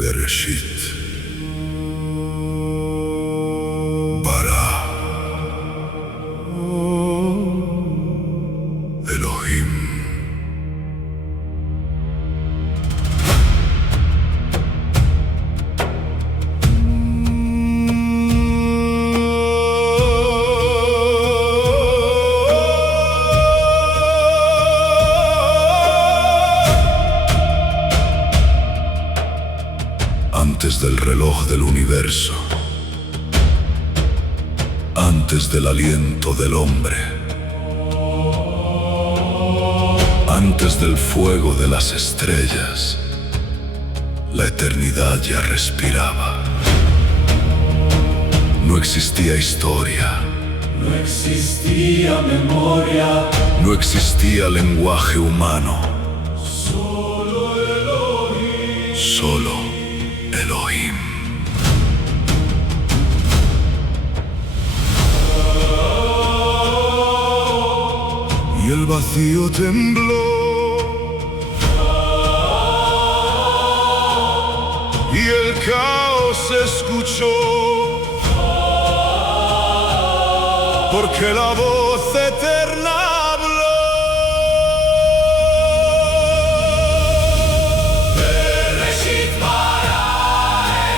Bereshit, bara, Elohim. Antes del reloj del universo, antes del aliento del hombre, antes del fuego de las estrellas, la eternidad ya respiraba. No existía historia, no existía memoria, no existía lenguaje humano, solo Elohim. solo Elohim. Y el vacío tembló, y el caos se escuchó, porque la voz eterna habló. Bereshit bara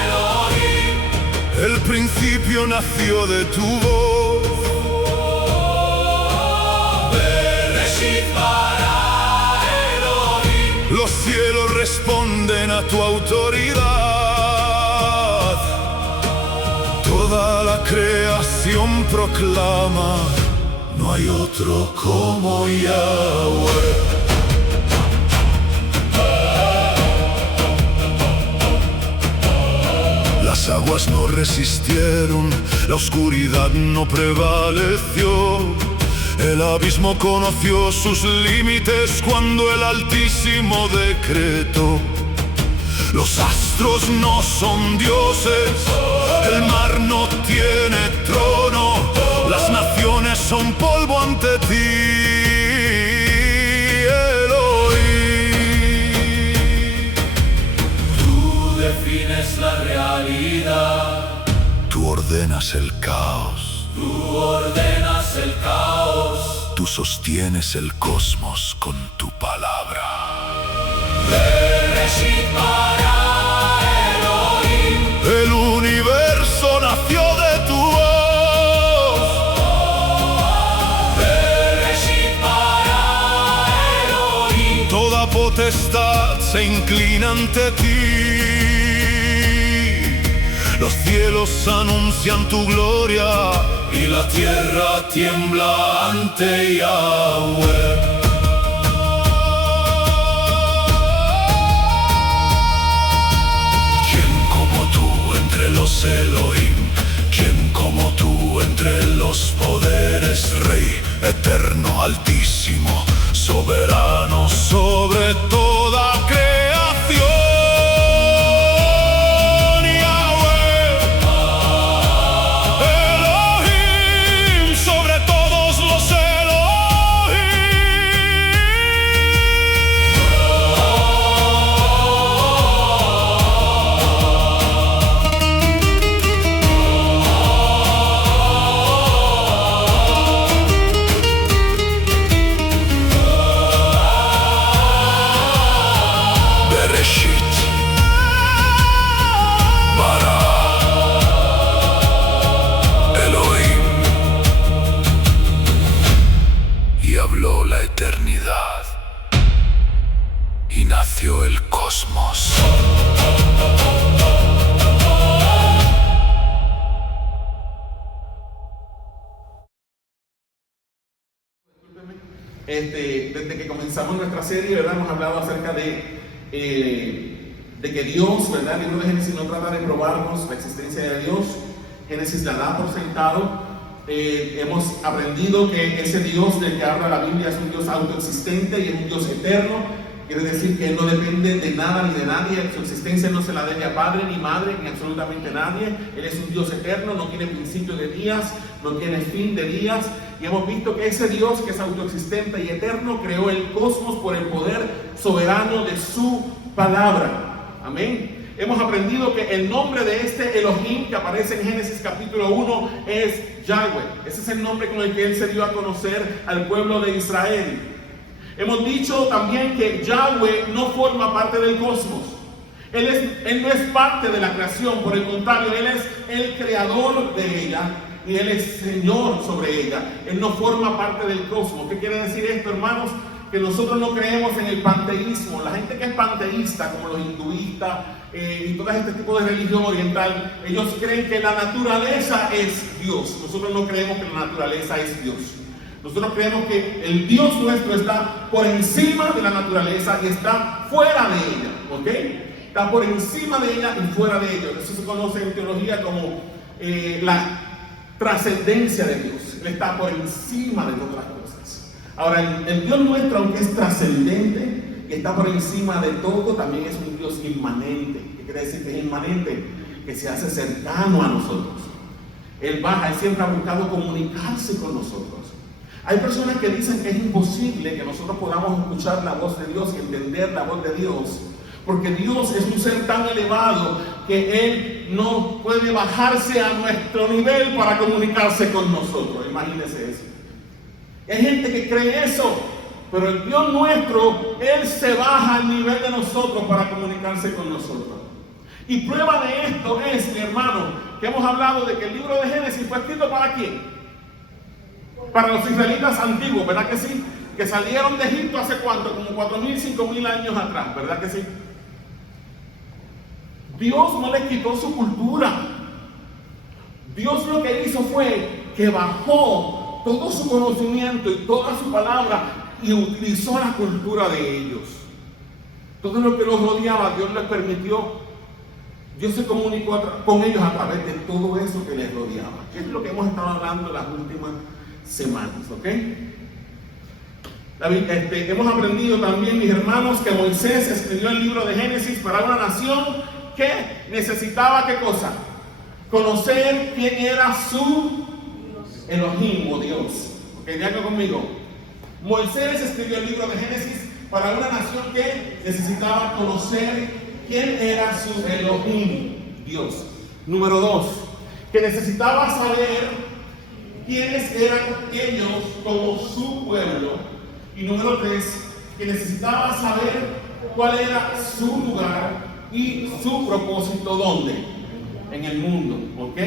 Elohim. El principio nació de tu voz, Bereshit bara Elohim. los cielos responden a tu autoridad. Toda la creación proclama: no hay otro como Yahweh. Las aguas no resistieron, la oscuridad no prevaleció. El abismo conoció sus límites cuando el Altísimo decretó: los astros no son dioses, el mar no tiene trono, las naciones son polvo ante ti, Elohim. Tú defines la realidad, Tú ordenas el caos, tú ordenas el caos. tú sostienes el cosmos con tu palabra. Bereshit bara Elohim. El universo nació de tu voz, Bereshit bara Elohim. toda potestad se inclina ante ti. Los cielos anuncian tu gloria Y la tierra tiembla ante Yahweh. ¿Quién como tú entre los Elohim? ¿Quién como tú entre los poderes? Rey eterno, altísimo, soberano sobre toda creación. Yahweh, Elohim, sobre todos los Bereshit, bara, Elohim. Y habló la eternidad, y nació el cosmos. Desde que comenzamos nuestra serie, ¿verdad? Hemos hablado acerca de que Dios, ¿verdad? El libro de Génesis no trata de probarnos la existencia de Dios. Génesis la da por sentado. Hemos aprendido que ese Dios del que habla la Biblia es un Dios autoexistente y es un Dios eterno. Quiere decir que Él no depende de nada ni de nadie. Su existencia no se la debe a padre ni madre ni absolutamente nadie. Él es un Dios eterno, no tiene principio de días, no tiene fin de días. Y hemos visto que ese Dios que es autoexistente y eterno creó el cosmos por el poder soberano de su palabra. Amén. hemos aprendido que el nombre de este Elohim que aparece en Génesis capítulo 1 es Yahweh. Ese es el nombre con el que Él se dio a conocer al pueblo de Israel. Hemos dicho también que Yahweh no forma parte del cosmos. Él no es parte de la creación, por el contrario, Él es el creador de ella y Él es Señor sobre ella. Él no forma parte del cosmos. ¿Qué quiere decir esto, hermanos? Que nosotros no creemos en el panteísmo. La gente que es panteísta, como los hinduistas y todo este tipo de religión oriental, ellos creen que la naturaleza es Dios. Nosotros no creemos que la naturaleza es Dios. Nosotros creemos que el Dios nuestro está por encima de la naturaleza y está fuera de ella, ¿ok? Está por encima de ella y fuera de ella. Eso se conoce en teología como la trascendencia de Dios. Él está por encima de todas las cosas. Ahora, el Dios nuestro, aunque es trascendente y está por encima de todo, también es un Dios inmanente. ¿Qué quiere decir que es inmanente? Que se hace cercano a nosotros. Él baja, Él siempre ha buscado comunicarse con nosotros. Hay personas que dicen que es imposible que nosotros podamos escuchar la voz de Dios y entender la voz de Dios, porque Dios es un ser tan elevado que Él no puede bajarse a nuestro nivel para comunicarse con nosotros. Imagínense eso. Hay gente que cree eso, pero el Dios nuestro, Él se baja al nivel de nosotros para comunicarse con nosotros. Y prueba de esto es, mi hermano, que hemos hablado de que el libro de Génesis fue escrito ¿para quién? Para los israelitas antiguos, ¿verdad que sí? Que salieron de Egipto hace cuánto, como 4.000, 5.000 años atrás, ¿verdad que sí? Dios no les quitó su cultura. Dios lo que hizo fue que bajó todo su conocimiento y toda su palabra y utilizó la cultura de ellos. Todo lo que los rodeaba, Dios les permitió. Dios se comunicó con ellos a través de todo eso que les rodeaba. Es lo que hemos estado hablando en las últimas semanas, ¿ok? Hemos aprendido también, mis hermanos, que Moisés escribió el libro de Génesis para una nación que necesitaba, ¿qué cosa? Conocer quién era su Elohim o Dios. ¿Ok? Díganlo conmigo. Moisés escribió el libro de Génesis para una nación que necesitaba conocer quién era su Elohim, Dios. Número 2, que necesitaba saber quiénes eran ellos como su pueblo. Y número 3, que necesitaba saber cuál era su lugar y su propósito, ¿dónde? En el mundo, ¿ok?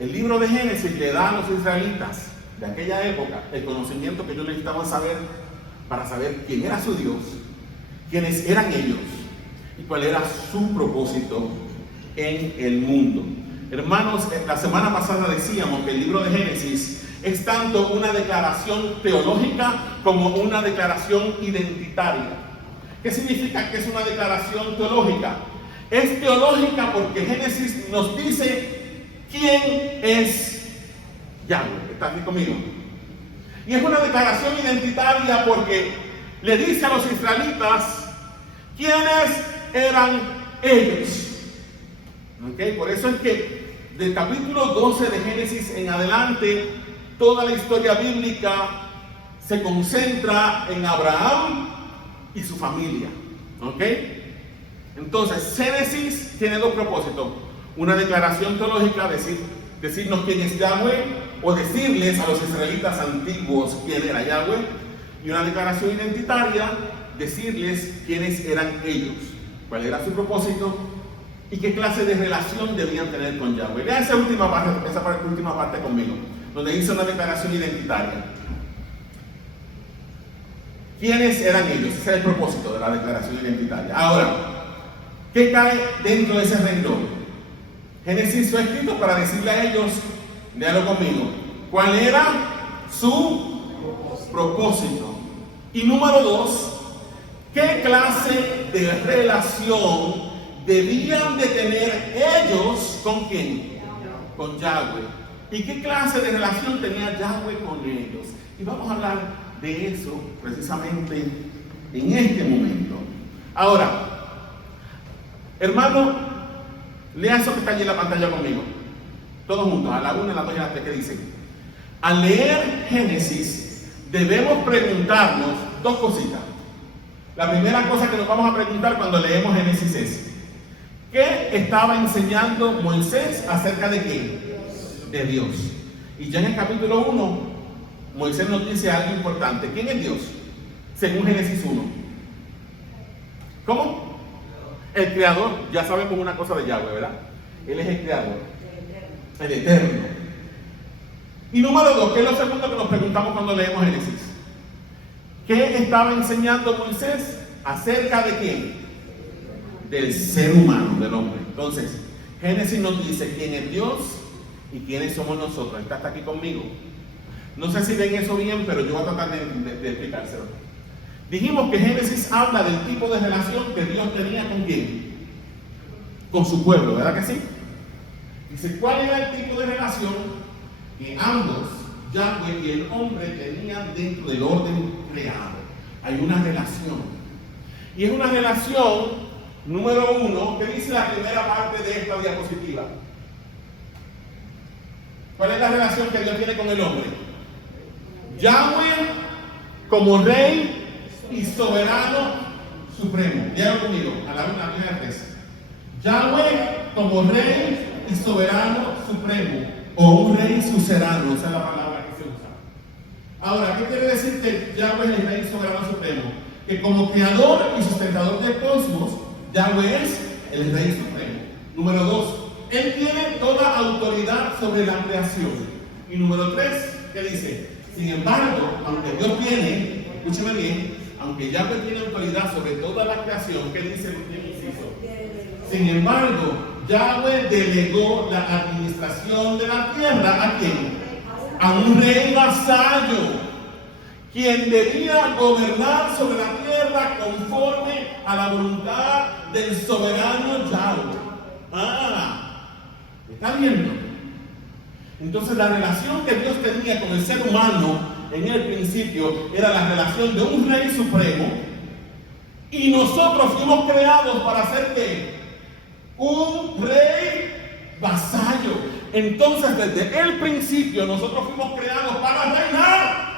El libro de Génesis le da a los israelitas de aquella época el conocimiento que ellos necesitaban saber para saber quién era su Dios, quiénes eran ellos y cuál era su propósito en el mundo. Hermanos, la semana pasada decíamos que el libro de Génesis es tanto una declaración teológica como una declaración identitaria. ¿Qué significa que es una declaración teológica? Es teológica porque Génesis nos dice quién es Yahweh. ¿Está aquí conmigo? Y es una declaración identitaria porque le dice a los israelitas quiénes eran ellos. ¿Okay? Por eso es que del capítulo 12 de Génesis en adelante, toda la historia bíblica se concentra en Abraham y su familia. ¿Ok? Entonces, Génesis tiene dos propósitos. Una declaración teológica, decirnos quién es Yahweh, o decirles a los israelitas antiguos quién era Yahweh. Y una declaración identitaria, decirles quiénes eran ellos, cuál era su propósito y qué clase de relación debían tener con Yahweh. Vean esa última parte conmigo, donde dice una declaración identitaria. ¿Quiénes eran ellos? Ese es el propósito de la declaración identitaria. Ahora, ¿qué cae dentro de ese renglón? Génesis fue escrito para decirle a ellos, léalo conmigo, cuál era su propósito. Y número 2, ¿qué clase de relación debían de tener ellos con quién? Con Yahweh. ¿Y qué clase de relación tenía Yahweh con ellos? Y vamos a hablar de eso precisamente en este momento. Ahora, hermano, lea eso que está allí en la pantalla conmigo. Todos juntos, a la 1, a la 2 y a la 3, ¿qué dicen? Al leer Génesis, debemos preguntarnos dos cositas. La primera cosa que nos vamos a preguntar cuando leemos Génesis es: ¿Qué estaba enseñando Moisés acerca de quién? De Dios. Y ya en el capítulo 1, Moisés nos dice algo importante. ¿Quién es Dios? Según Génesis 1. ¿Cómo? El creador. Ya sabemos una cosa de Yahweh, ¿verdad? Él es el creador. El eterno. Y número 2, ¿qué es lo segundo que nos preguntamos cuando leemos Génesis? ¿Qué estaba enseñando Moisés acerca de quién? Del ser humano, del hombre. Entonces, Génesis nos dice quién es Dios y quiénes somos nosotros. Está aquí conmigo. No sé si ven eso bien, pero yo voy a tratar de explicárselo. Dijimos que Génesis habla del tipo de relación que Dios tenía con quién. Con su pueblo, ¿verdad que sí? Dice, ¿cuál era el tipo de relación que ambos, Yahweh y el hombre, tenían dentro del orden creado? Hay una relación. Y es una relación, número 1, que dice la primera parte de esta diapositiva. ¿Cuál es la relación que Dios tiene con el hombre? Yahweh como rey y soberano supremo. Díganlo conmigo, a la primera vez. Yahweh como rey y soberano supremo, o un rey sucerano, esa es la palabra que se usa. Ahora, ¿qué quiere decir que Yahweh es el rey y soberano supremo? Que como creador y sustentador del cosmos, Yahweh es el rey supremo. Número 2, él tiene toda autoridad sobre la creación. Y número 3, ¿qué dice? Sin embargo, aunque Dios tiene, escúcheme bien, aunque Yahweh tiene autoridad sobre toda la creación, ¿qué dice el inciso? Sin embargo, Yahweh delegó la administración de la tierra ¿a quién? A un rey vasallo, quien debía gobernar sobre la tierra conforme a la voluntad del soberano Yahweh. ¿Está viendo? Entonces la relación que Dios tenía con el ser humano en el principio era la relación de un rey supremo, y nosotros fuimos creados para ser ¿qué? Un rey vasallo. Entonces desde el principio nosotros fuimos creados para reinar.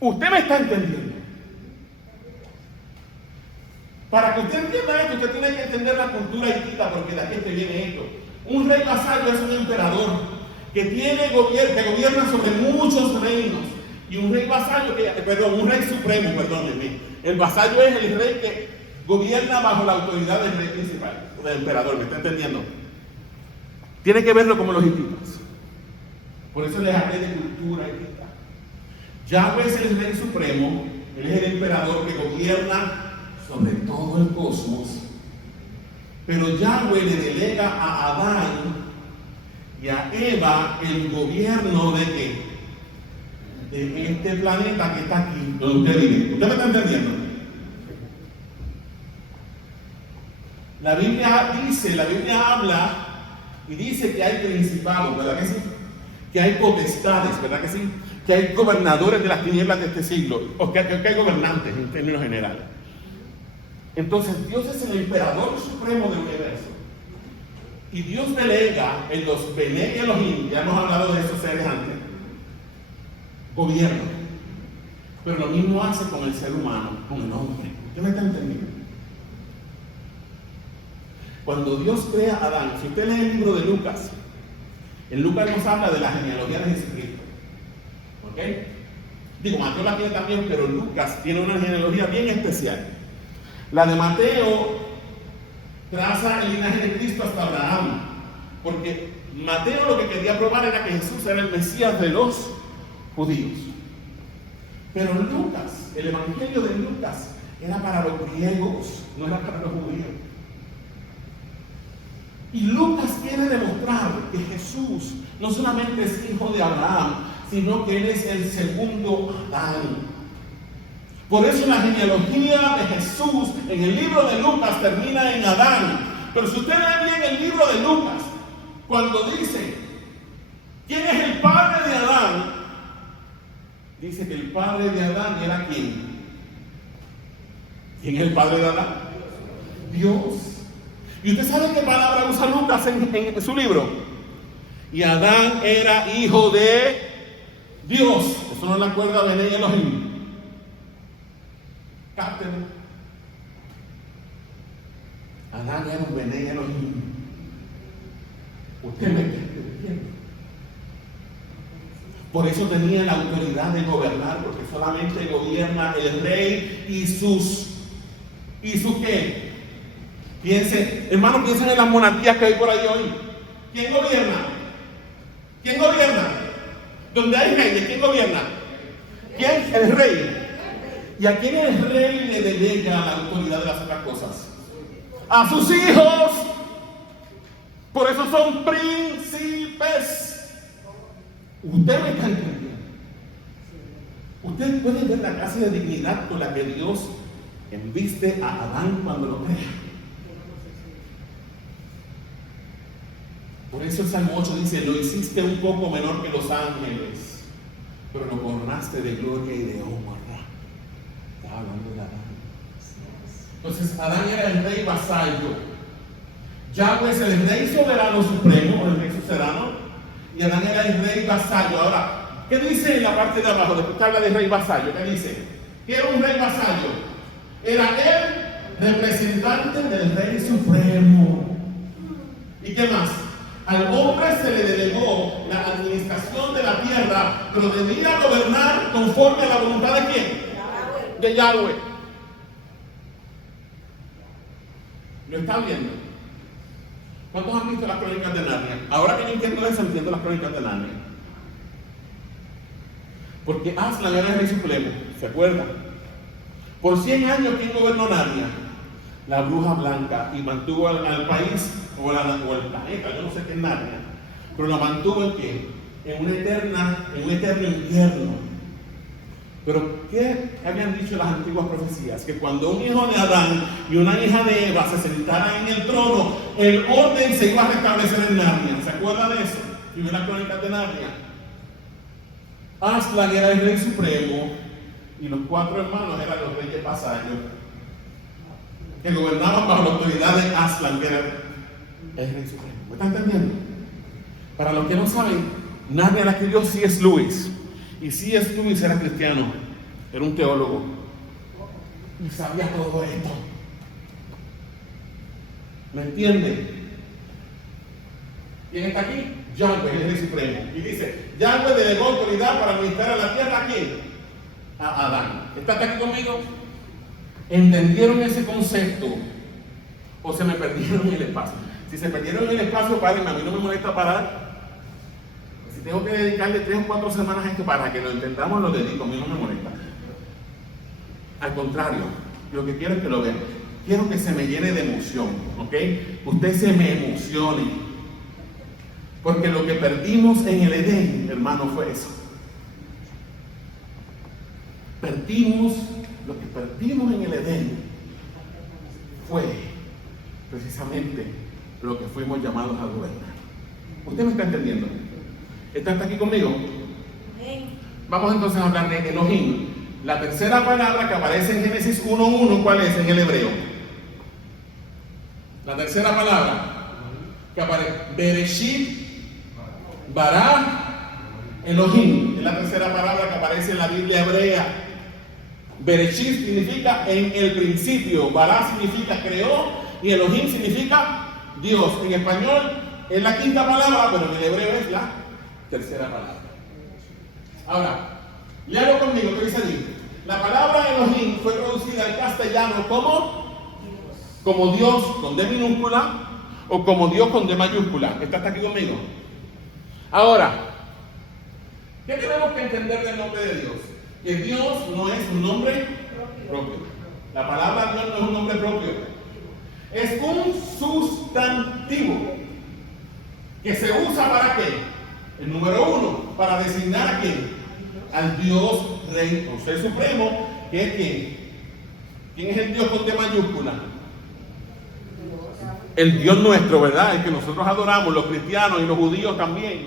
¿Usted me está entendiendo? Para que usted entienda esto, usted tiene que entender la cultura hitita, porque de aquí es que viene esto. Un rey vasallo es un emperador que gobierna sobre muchos reinos. Y un rey vasallo, un rey supremo, perdónenme. El vasallo es el rey que gobierna bajo la autoridad del rey principal, del emperador, ¿me está entendiendo? Tiene que verlo como los hititas. Por eso les hablé de cultura hitita. Yahweh es el rey supremo, él es el emperador que gobierna sobre todo el cosmos. Pero Yahweh le delega a Adán y a Eva el gobierno de ¿qué? De este planeta que está aquí, donde usted vive. ¿Usted me está entendiendo? La Biblia habla y dice que hay principados, ¿verdad que sí? Que hay potestades, ¿verdad que sí? Que hay gobernadores de las tinieblas de este siglo, o que hay gobernantes en términos generales. Entonces Dios es el emperador supremo del universo. Y Dios delega en los Bené y Elohim, ya hemos hablado de esos seres antes, gobierno. Pero lo mismo hace con el ser humano, con el hombre. ¿Usted me está entendiendo? Cuando Dios crea a Adán, si usted lee el libro de Lucas, en Lucas nos habla de la genealogía de Jesucristo. ¿Ok? Digo, Mateo la tiene también, pero Lucas tiene una genealogía bien especial. La de Mateo traza el linaje de Cristo hasta Abraham, porque Mateo lo que quería probar era que Jesús era el Mesías de los judíos. Pero Lucas, el evangelio de Lucas, era para los griegos, no era para los judíos. Y Lucas quiere demostrar que Jesús no solamente es hijo de Abraham, sino que él es el segundo Adán. Por eso la genealogía de Jesús en el libro de Lucas termina en Adán. Pero si usted lee bien el libro de Lucas, cuando dice ¿quién es el padre de Adán? Dice que el padre de Adán era ¿quién? ¿Quién es el padre de Adán? Dios. ¿Y usted sabe qué palabra usa Lucas en su libro? Y Adán era hijo de Dios. Eso no le acuerda a Bené y Elohim. Capten. Adán era un Bené Elohim. Usted me está entendiendo. Por eso tenía la autoridad de gobernar, porque solamente gobierna el rey y sus ¿qué? Hermano, piensen en las monarquías que hay por ahí hoy. ¿Quién gobierna? ¿Quién gobierna? Donde hay reyes, ¿quién gobierna? ¿Quién? El rey. ¿Y a quién el rey le delega la autoridad de las otras cosas? A sus hijos. Por eso son príncipes. Usted me está entendiendo. Usted puede ver la clase de dignidad con la que Dios enviste a Adán cuando lo crea. Por eso el Salmo 8 dice: lo hiciste un poco menor que los ángeles, pero lo coronaste de gloria y de honra. Estaba hablando de Adán. Entonces Adán era el rey vasallo. Yahweh es el rey soberano supremo, el rey soberano, y Adán era el rey vasallo. Ahora, ¿qué dice en la parte de abajo? Después que habla de rey vasallo, ¿qué dice? ¿Qué era un rey vasallo? Era el representante del rey supremo. ¿Y qué más? Al hombre se le delegó la administración de la tierra, pero debía gobernar conforme a la voluntad de ¿quién? De Yahweh. ¿Lo están viendo? ¿Cuántos han visto las crónicas de Narnia? Ahora que yo entiendo eso, entiendo las crónicas de Narnia. Porque Aslan era el rey supremo, ¿se acuerdan? Por 100 años, ¿quién gobernó Narnia? La bruja blanca, y mantuvo al país o el planeta, yo no sé qué es Narnia, pero la mantuvo en qué? En un eterno infierno. Pero ¿qué habían dicho las antiguas profecías? Que cuando un hijo de Adán y una hija de Eva se sentaran en el trono, el orden se iba a restablecer en Narnia. ¿Se acuerdan de eso? Y ve las crónicas de Narnia. Aslan era el rey supremo y los 4 hermanos eran los reyes vasallos que gobernaban bajo la autoridad de Aslan, que era el rey supremo. ¿Me están entendiendo? Para los que no saben, Narnia la escribió C.S. Lewis. Y C.S. Lewis era cristiano, era un teólogo y sabía todo esto. ¿Me entienden? ¿Quién está aquí? Yahweh, el rey supremo. Y dice: Yahweh delegó autoridad para administrar a la tierra. ¿A quién? A Adán. ¿Está aquí conmigo? ¿Entendieron ese concepto? ¿O se me perdieron en el espacio? Si se perdieron en el espacio, párenme, a mí no me molesta parar. Si tengo que dedicarle 3 o 4 semanas a esto para que lo entendamos, lo dedico, a mí no me molesta. Al contrario, lo que quiero es que lo vean. Quiero que se me llene de emoción, ¿ok? Usted se me emocione. Porque lo que perdimos en el Edén, hermano, fue eso. Lo que perdimos en el Edén fue precisamente lo que fuimos llamados a gobernar. ¿Usted me está entendiendo? ¿Está aquí conmigo? Vamos entonces a hablar de Elohim. La tercera palabra que aparece en Génesis 1:1, ¿cuál es en el hebreo? La tercera palabra que aparece, Bereshit, Bara, Elohim. Es la tercera palabra que aparece en la Biblia hebrea. Bereshit significa en el principio, Bara significa creó y Elohim significa Dios. En español es la quinta palabra, pero en el hebreo es la tercera palabra. Ahora, léalo conmigo, ¿qué dice allí? La palabra Elohim fue traducida al castellano como Dios con D minúscula o como Dios con D mayúscula. ¿Está aquí conmigo? Ahora, ¿qué tenemos que entender del nombre de Dios? Que Dios no es un nombre propio. La palabra Dios no es un nombre propio. Es un sustantivo que se usa ¿para qué? El número 1, para designar a quién? Al Dios Rey o Ser Supremo, que es quién. ¿Quién es el Dios con D mayúscula? El Dios nuestro, ¿verdad? El que nosotros adoramos, los cristianos y los judíos también.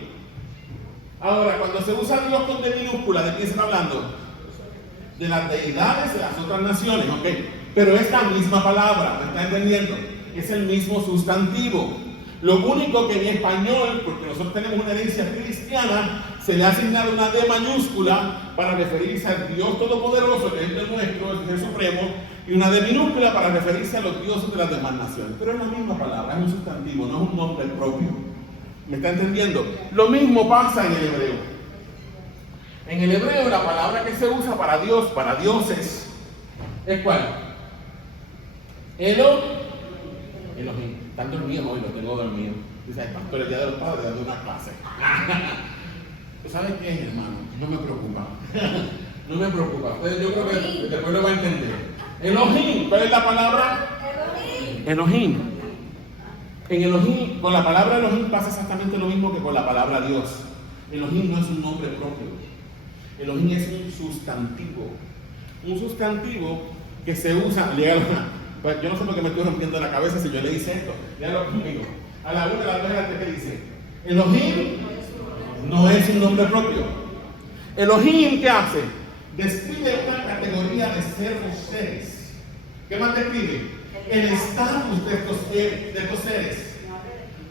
Ahora, cuando se usa Dios con D minúscula, ¿de quién se está hablando? De las deidades de las otras naciones, ¿ok? Pero es la misma palabra, ¿me está entendiendo? Es el mismo sustantivo. Lo único que en español, porque nosotros tenemos una herencia cristiana, se le ha asignado una D mayúscula para referirse al Dios Todopoderoso, que es el nuestro, el Ser Supremo, y una D minúscula para referirse a los dioses de las demás naciones. Pero es la misma palabra, es un sustantivo, no es un nombre propio. ¿Me está entendiendo? Lo mismo pasa en el hebreo. En el hebreo la palabra que se usa para Dios, para dioses, ¿es cuál? Elohim. Están dormidos hoy, los tengo dormidos. Dice, el pastor, el día de los padres, dando una clase. ¿Tú sabes qué es, hermano? No me preocupa. No me preocupa. Yo creo que después lo va a entender. Elohim, ¿cuál es la palabra? Elohim. En Elohim, con la palabra Elohim pasa exactamente lo mismo que con la palabra Dios. Elohim no es un nombre propio. Elohim es un sustantivo. Un sustantivo que se usa, léalo. Pues yo no sé por qué me estoy rompiendo la cabeza si yo le hice esto. Léalo conmigo. A la 1, a la 2, a la 3, ¿qué dice? Elohim no es un nombre propio. Elohim, ¿qué hace? Describe una categoría de seres. ¿Qué más describe? El estatus de estos seres.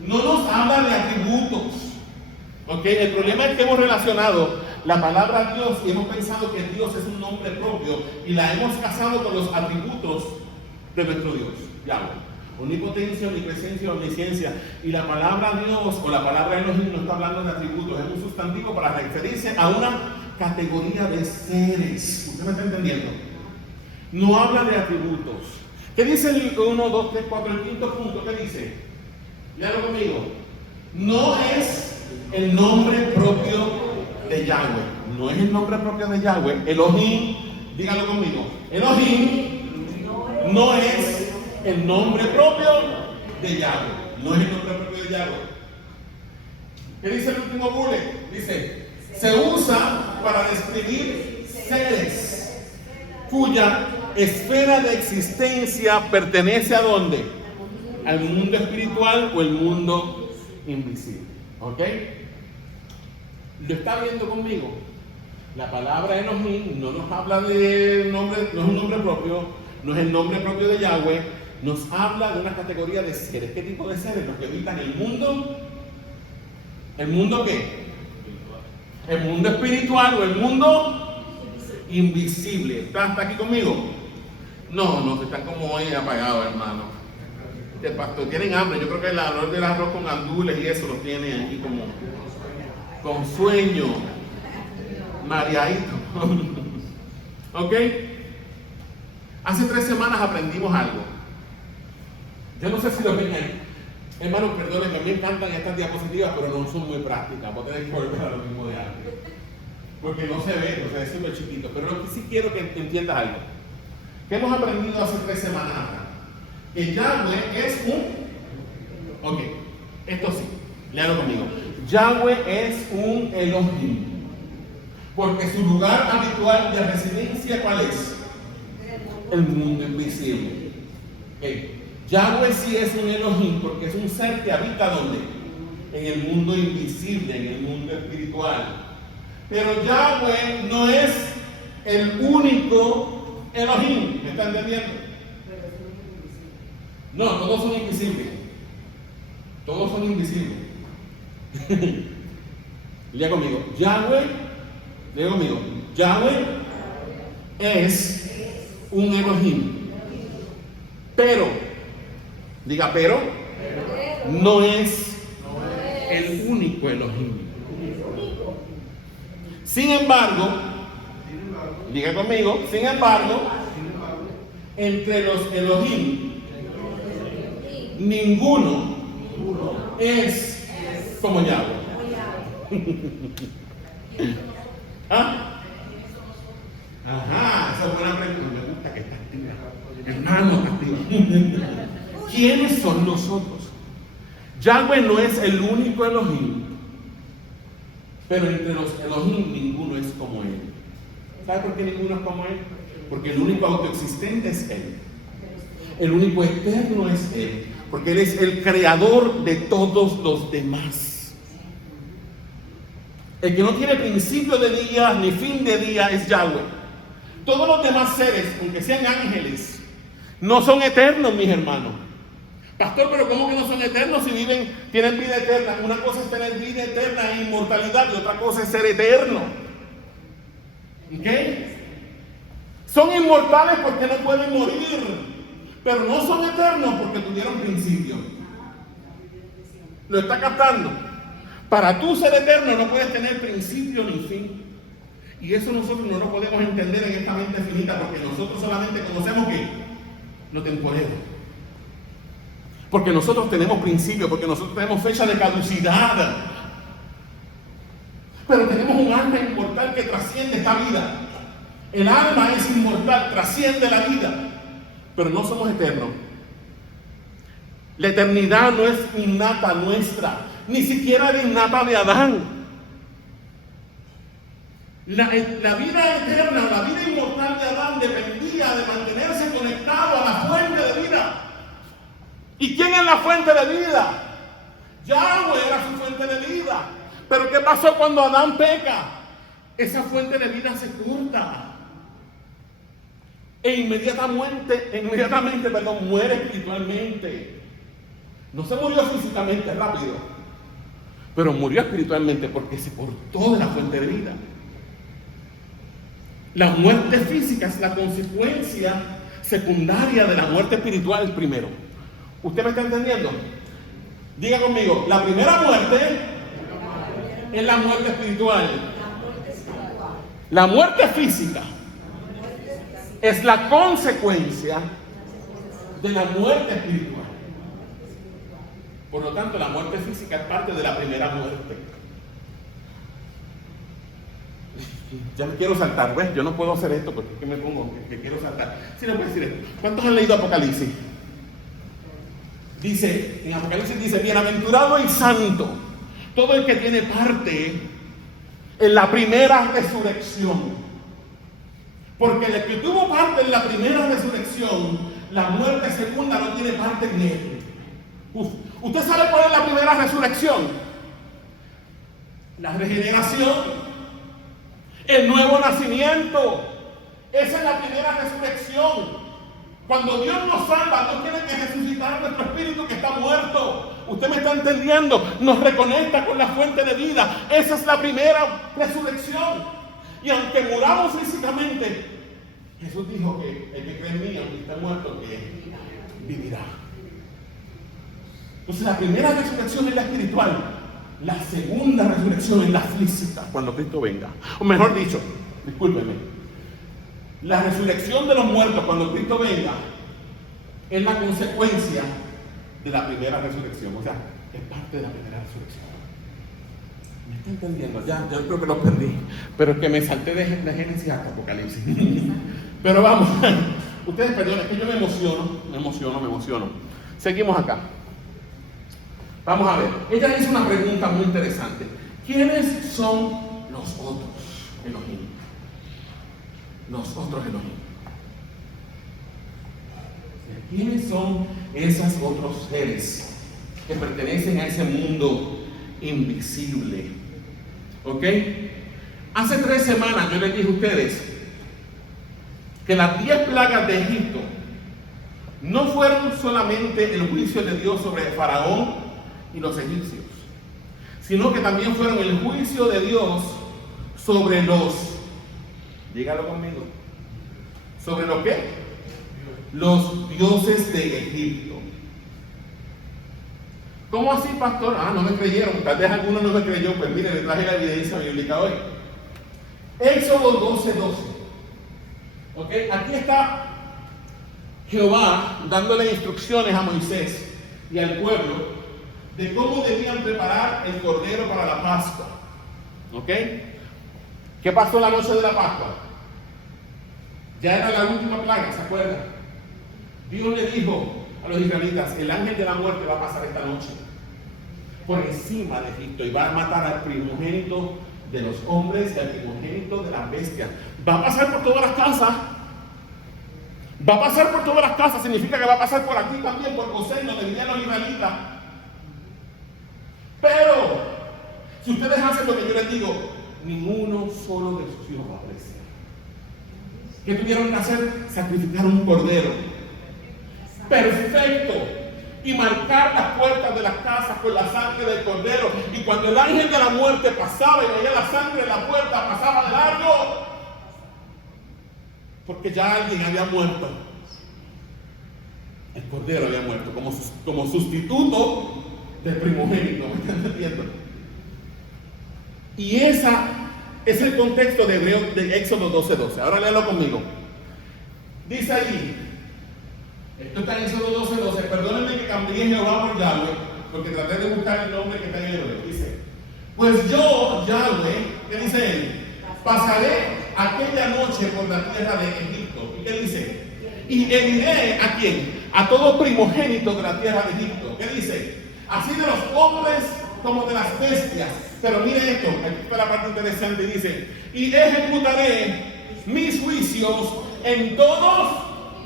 No nos habla de atributos. ¿Ok? El problema es que hemos relacionado la palabra Dios y hemos pensado que Dios es un nombre propio y la hemos casado con los atributos de nuestro Dios, Yahweh. Omnipotencia, omnipresencia, omnisciencia. Y la palabra Dios o la palabra Elohim no está hablando de atributos, es un sustantivo para referirse a una categoría de seres. ¿Usted me está entendiendo? No habla de atributos. ¿Qué dice el 1, 2, 3, 4, el quinto punto? ¿Qué dice? Léalo conmigo. No es el nombre propio de Yahweh. No es el nombre propio de Yahweh. Elohim, dígalo conmigo. Elohim no es el nombre propio de Yahweh. No es el nombre propio de Yahweh. ¿Qué dice el último bullet? Dice, se usa para describir seres cuya esfera de existencia pertenece a ¿dónde? Al mundo espiritual o el mundo invisible. ¿Ok? ¿Lo está viendo conmigo? La palabra Elohim no nos habla de nombre, no es un nombre propio, no es el nombre propio de Yahweh, nos habla de una categoría de seres. ¿Qué tipo de seres? Los que habitan el mundo. ¿El mundo qué? El mundo espiritual o el mundo invisible. ¿Está aquí conmigo? No, están como hoy apagados, hermano. El pastor, tienen hambre. Yo creo que el olor del arroz con gandules y eso los tiene aquí como con sueño, mareadito. ¿Ok? Hace 3 semanas aprendimos algo. Yo no sé si lo ven ahí. Hermanos, perdónenme, a mí me encantan estas diapositivas, pero no son muy prácticas. Vos tenés que volver a lo mismo de antes. Porque no se ve, o sea, es súper chiquito. Pero lo que sí quiero que entiendas algo. ¿Qué hemos aprendido hace 3 semanas acá? Que Yahweh es un... Ok, esto sí, léalo conmigo. Yahweh es un Elohim. Porque su lugar habitual de residencia, ¿cuál es? El mundo invisible. Okay. Yahweh sí es un Elohim porque es un ser que habita ¿dónde? En el mundo invisible, en el mundo espiritual. Pero Yahweh no es el único Elohim. ¿Me están entendiendo? No, todos son invisibles. Todos son invisibles. Lea conmigo. Yahweh, lea conmigo. Yahweh es un Elohim. Pero, diga pero, no es el único Elohim. Sin embargo, diga conmigo, sin embargo, entre los Elohim, ninguno es como Yahweh. ¿Ah? Ajá, esa es buena pregunta. Me gusta que está activa. Hermano, está activa. ¿Quiénes son nosotros? Yahweh no es el único Elohim, pero entre los Elohim ninguno es como Él. ¿Sabe por qué ninguno es como Él? Porque el único autoexistente es Él. El único eterno es Él. Porque Él es el creador de todos los demás. El que no tiene principio de día ni fin de día es Yahweh. Todos los demás seres, aunque sean ángeles, no son eternos, mis hermanos. Pastor, pero ¿cómo que no son eternos si tienen vida eterna? Una cosa es tener vida eterna e inmortalidad y otra cosa es ser eterno. ¿Ok? Son inmortales porque no pueden morir, pero no son eternos porque tuvieron principio. ¿Lo está captando? Para tú ser eterno no puedes tener principio ni fin. Y eso nosotros no lo podemos entender en esta mente finita, porque nosotros solamente conocemos ¿qué? Lo temporero. Porque nosotros tenemos principio, porque nosotros tenemos fecha de caducidad. Pero tenemos un alma inmortal que trasciende esta vida. El alma es inmortal, trasciende la vida. Pero no somos eternos. La eternidad no es innata nuestra, ni siquiera era innata de Adán. La vida eterna, la vida inmortal de Adán dependía de mantenerse conectado a la fuente de vida. ¿Y quién es la fuente de vida? Yahweh era su fuente de vida. Pero ¿qué pasó cuando Adán peca? Esa fuente de vida se corta. E inmediatamente, muere espiritualmente. No se murió físicamente rápido, pero murió espiritualmente porque se cortó de la fuente de vida. La muerte física es la consecuencia secundaria de la muerte espiritual primero. ¿Usted me está entendiendo? Diga conmigo, la primera muerte es la muerte espiritual. La muerte física es la consecuencia de la muerte espiritual. Por lo tanto, la muerte física es parte de la primera muerte. Ya me quiero saltar, ¿ves? Yo no puedo hacer esto porque es que me pongo que quiero saltar. Si no puedo decir esto. ¿Cuántos han leído Apocalipsis? Dice, en Apocalipsis dice, bienaventurado y santo todo el que tiene parte en la primera resurrección. Porque el que tuvo parte en la primera resurrección, la muerte segunda no tiene parte en él. ¿Usted sabe cuál es la primera resurrección? La regeneración, el nuevo nacimiento. Esa es la primera resurrección. Cuando Dios nos salva, Dios tiene que resucitar nuestro espíritu que está muerto. ¿Usted me está entendiendo? Nos reconecta con la fuente de vida. Esa es la primera resurrección. Y aunque muramos físicamente, Jesús dijo que el que cree en mí, aunque esté muerto, que vivirá. Entonces la primera resurrección es la espiritual. La segunda resurrección es la física, cuando Cristo venga. O mejor dicho, discúlpeme, la resurrección de los muertos cuando Cristo venga es la consecuencia de la primera resurrección. O sea, es parte de la primera resurrección. ¿Me está entendiendo? Ya, yo creo que lo perdí. Pero es que me salté de Génesis hasta Apocalipsis. Pero vamos, ustedes perdonen, es que yo me emociono. Seguimos acá. Vamos a ver, ella hizo una pregunta muy interesante. ¿Quiénes son los otros Elohim? Los otros Elohim. ¿Quiénes son esos otros seres que pertenecen a ese mundo invisible? ¿Ok? Hace 3 semanas yo les dije a ustedes que las 10 plagas de Egipto no fueron solamente el juicio de Dios sobre Faraón y los egipcios, sino que también fueron el juicio de Dios sobre dígalo conmigo, ¿sobre lo qué? Los dioses de Egipto. ¿Cómo así, pastor? No me creyeron, tal vez alguno no me creyó, pues mire, le traje la evidencia bíblica hoy. Éxodo 12:12. ¿Ok? Aquí está Jehová dándole instrucciones a Moisés y al pueblo de cómo debían preparar el cordero para la Pascua. ¿Ok? ¿Qué pasó la noche de la Pascua? Ya era la última plaga, ¿se acuerdan? Dios le dijo a los israelitas, el ángel de la muerte va a pasar esta noche por encima de Egipto y va a matar al primogénito de los hombres y al primogénito de las bestias. Va a pasar por todas las casas. Va a pasar por todas las casas, significa que va a pasar por aquí también, por Gosén, donde vivían los israelitas. Pero, si ustedes hacen lo que yo les digo, ninguno solo de sus hijos va a perecer. ¿Qué tuvieron que hacer? Sacrificar un cordero perfecto y marcar las puertas de las casas con la sangre del cordero. Y cuando el ángel de la muerte pasaba y veía la sangre de la puerta, pasaba de largo. porque ya alguien había muerto. El cordero había muerto como sustituto del primogénito, ¿me están entendiendo? Y ese es el contexto de Éxodo 12:12. Ahora léalo conmigo. Dice allí, esto está en Éxodo 12:12. Perdónenme que cambié Jehová por Yahweh, porque traté de buscar el nombre que está en el hebreo. Dice, pues yo, Yahweh, ¿qué dice él? Pasaré aquella noche por la tierra de Egipto. ¿Y qué dice? Y heriré ¿a quién? A todo primogénito de la tierra de Egipto. ¿Qué dice? Así de los hombres como de las bestias. Pero mire esto, aquí está la parte interesante, dice, y ejecutaré mis juicios en todos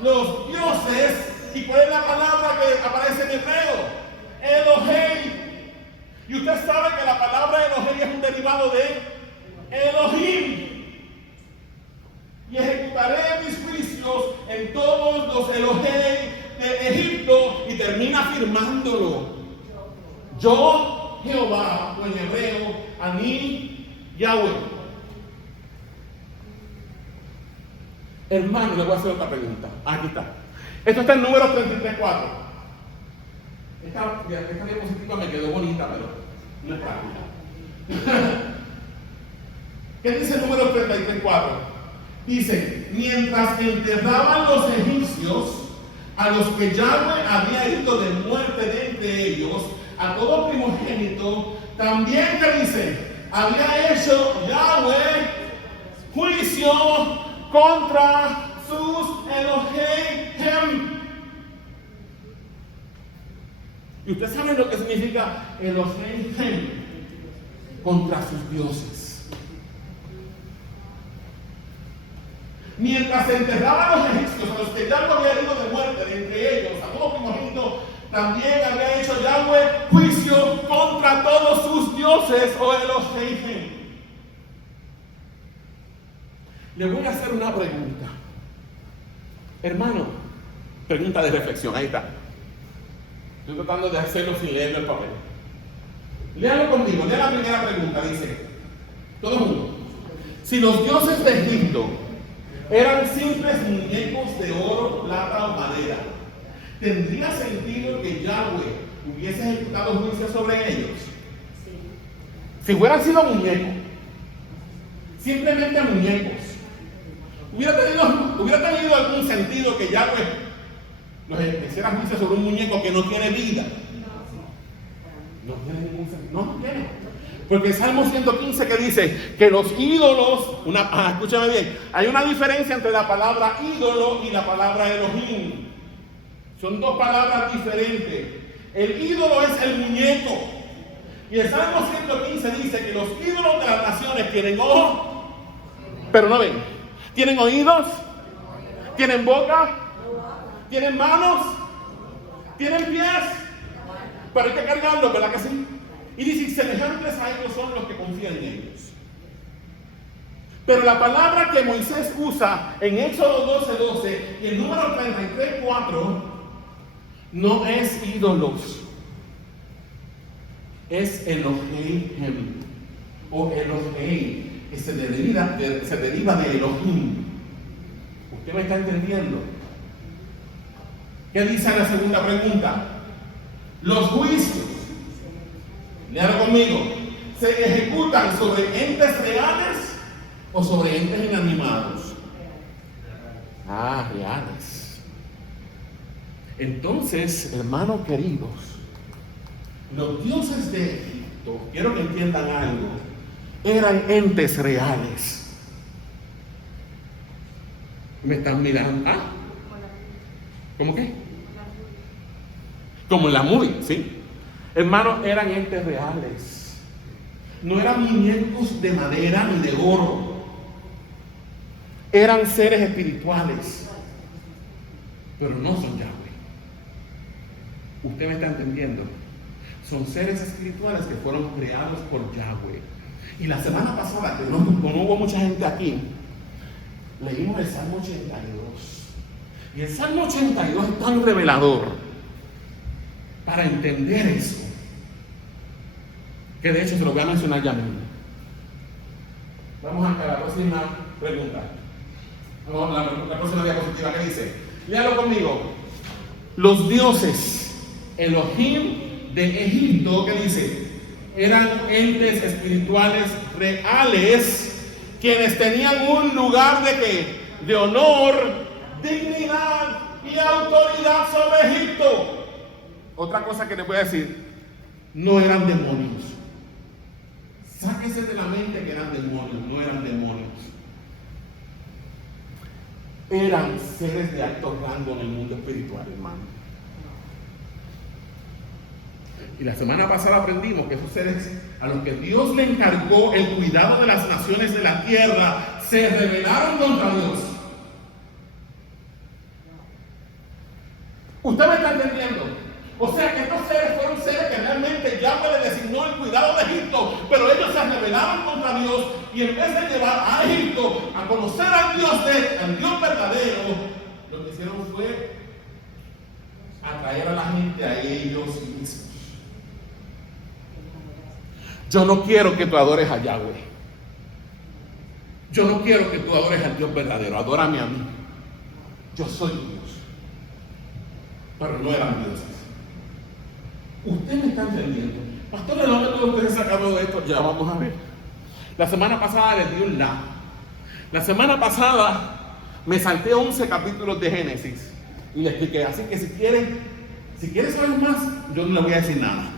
los dioses. ¿Y cuál es la palabra que aparece en hebreo? Elohei. Y usted sabe que la palabra Elohei es un derivado de Elohim. Y ejecutaré mis juicios en todos los Elohei de Egipto. Y termina afirmándolo. Yo, Jehová, o en hebreo, Ani, Yahweh. Hermano, le voy a hacer otra pregunta. Aquí está. Esto está en Números 33:4. Esta diapositiva me quedó bonita, pero no es práctica. ¿Qué dice Números 33:4? Dice, mientras enterraban los egipcios a los que Yahweh había herido de muerte de entre ellos, a todo primogénito, también, ¿qué dice? Había hecho Yahweh juicio contra sus Elohim. Y usted sabe lo que significa Elohim, contra sus dioses. Mientras se enterraban los egipcios a los que Yahweh había herido de muerte de entre ellos, a todo primogénito, también había hecho Yahweh juicio contra todos sus dioses o Elohim. Le voy a hacer una pregunta. Hermano, pregunta de reflexión, ahí está. Estoy tratando de hacerlo sin leerlo el papel. Léalo conmigo, lea la primera pregunta, dice, todo el mundo. Si los dioses de Egipto eran simples muñecos de oro, plata o madera, ¿tendría sentido que Yahweh hubiese ejecutado juicio sobre ellos? Sí. Si hubieran sido muñecos, simplemente muñecos, ¿hubiera tenido algún sentido que Yahweh los hiciera juicio sobre un muñeco que no tiene vida? No tiene ningún sentido. No tiene. Porque el Salmo 115 que dice que los ídolos, escúchame bien, hay una diferencia entre la palabra ídolo y la palabra Elohim. Son dos palabras diferentes. El ídolo es el muñeco. Y el Salmo 115 dice que los ídolos de las naciones tienen ojos, pero no ven. Tienen oídos, tienen boca, tienen manos, tienen pies, pero hay que cargarlos, ¿verdad que sí? Y dice, semejantes a ellos son los que confían en ellos. Pero la palabra que Moisés usa en Éxodo 12:12 y en Número 33:4 no es ídolos, es Elohim o Elohei, que se deriva de Elohim. ¿Usted me está entendiendo? ¿Qué dice la segunda pregunta? Los juicios, léalo conmigo, ¿se ejecutan sobre entes reales o sobre entes inanimados? Reales. Entonces, hermanos queridos, los dioses de Egipto, quiero que entiendan algo, eran entes reales. ¿Me están mirando? ¿Cómo qué? Como en la movie, ¿sí? Hermanos, eran entes reales. No eran muñecos de madera ni de oro. Eran seres espirituales. Pero no son Yahweh. ¿Usted me está entendiendo? Son seres espirituales que fueron creados por Yahweh. Y la semana pasada, que no hubo mucha gente aquí, leímos el Salmo 82. Y el Salmo 82 es tan revelador para entender eso, que de hecho se lo voy a mencionar ya mismo. Vamos a la próxima pregunta. Vamos a la próxima diapositiva, ¿qué dice? Léalo conmigo. Los dioses Elohim de Egipto, ¿qué dice? Eran entes espirituales reales, quienes tenían un lugar de ¿qué? De honor, dignidad y autoridad sobre Egipto. Otra cosa que les voy a decir, no eran demonios. Sáquese de la mente que eran demonios, no eran demonios. Eran seres de alto rango en el mundo espiritual, hermano. Y la semana pasada aprendimos que esos seres a los que Dios le encargó el cuidado de las naciones de la tierra se rebelaron contra Dios. ¿Usted me está entendiendo? O sea que estos seres fueron seres que realmente Yahweh le designó el cuidado de Egipto, pero ellos se rebelaron contra Dios y en vez de llevar a Egipto a conocer al Dios verdadero, lo que hicieron fue atraer a la gente a ellos mismos. Yo no quiero que tú adores a Yahweh. Yo no quiero que tú adores al Dios verdadero. Adórame a mí. Yo soy Dios. Pero no eran dioses. Usted me está entendiendo. Pastor, ¿de dónde todos ustedes sacado de esto? Ya vamos a ver. La semana pasada les di un la. La semana pasada me salté 11 capítulos de Génesis y les expliqué. Así que si quieren saber más, yo no les voy a decir nada.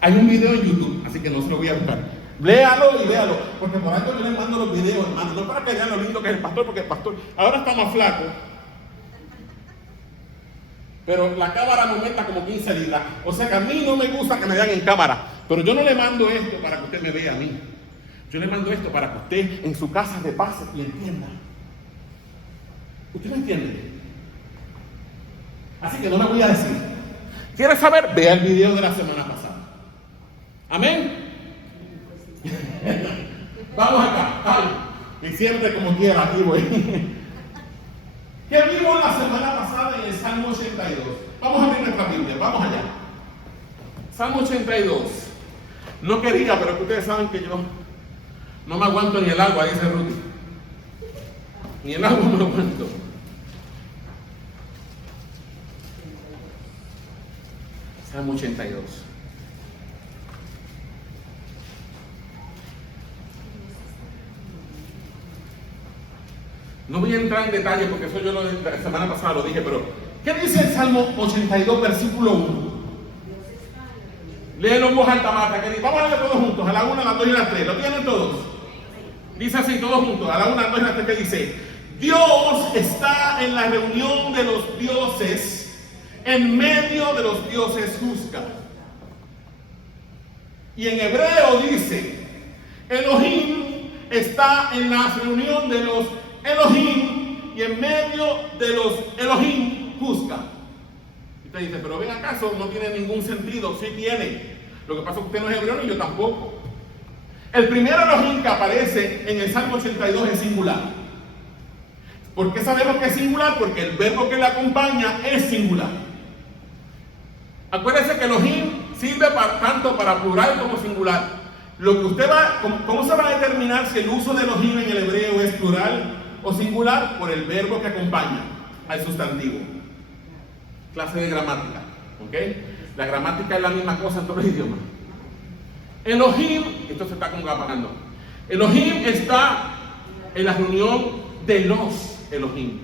Hay un video en YouTube, así que no se lo voy a buscar. Léalo y véalo, porque por algo yo les mando los videos, hermano. No para que vean lo lindo que es el pastor, porque el pastor ahora está más flaco. Pero la cámara me aumenta como 15 libras. O sea que a mí no me gusta que me vean en cámara. Pero yo no le mando esto para que usted me vea a mí. Yo le mando esto para que usted en su casa repase y entienda. ¿Usted me entiende? Así que no le voy a decir. ¿Quiere saber? Vea el video de la semana pasada. Amén. Vamos acá. Y siempre como quiera, aquí voy. ¿Qué vimos la semana pasada en el Salmo 82? Vamos a abrir nuestra Biblia, vamos allá. Salmo 82. No quería, pero que ustedes saben que yo no me aguanto ni el agua, dice Rudy. Ni el agua me lo aguanto. Salmo 82. No voy a entrar en detalle porque eso yo la semana pasada lo dije, pero ¿qué dice el Salmo 82, versículo 1? Léelo en voz alta, Marta, que dice, vamos a leer todos juntos, a la 1, a la 2 y a la 3. ¿Lo tienen todos? Dice así, todos juntos, a la 1, a la 2 y a la 3, que dice, Dios está en la reunión de los dioses, en medio de los dioses juzga. Y en hebreo dice, Elohim está en la reunión de los Elohim y en medio de los Elohim juzga. Y usted dice, pero ven acaso, no tiene ningún sentido. Sí tiene. Lo que pasa es que usted no es hebreo ni yo tampoco. El primer Elohim que aparece en el Salmo 82 es singular. ¿Por qué sabemos que es singular? Porque el verbo que le acompaña es singular. Acuérdese que Elohim sirve tanto para plural como singular. Lo que usted ¿cómo se va a determinar si el uso de Elohim en el hebreo es plural o singular? Por el verbo que acompaña al sustantivo. Clase de gramática, ¿ok? La gramática es la misma cosa en todos los idiomas. Elohim, esto se está como apagando. Elohim está en la reunión de los Elohim.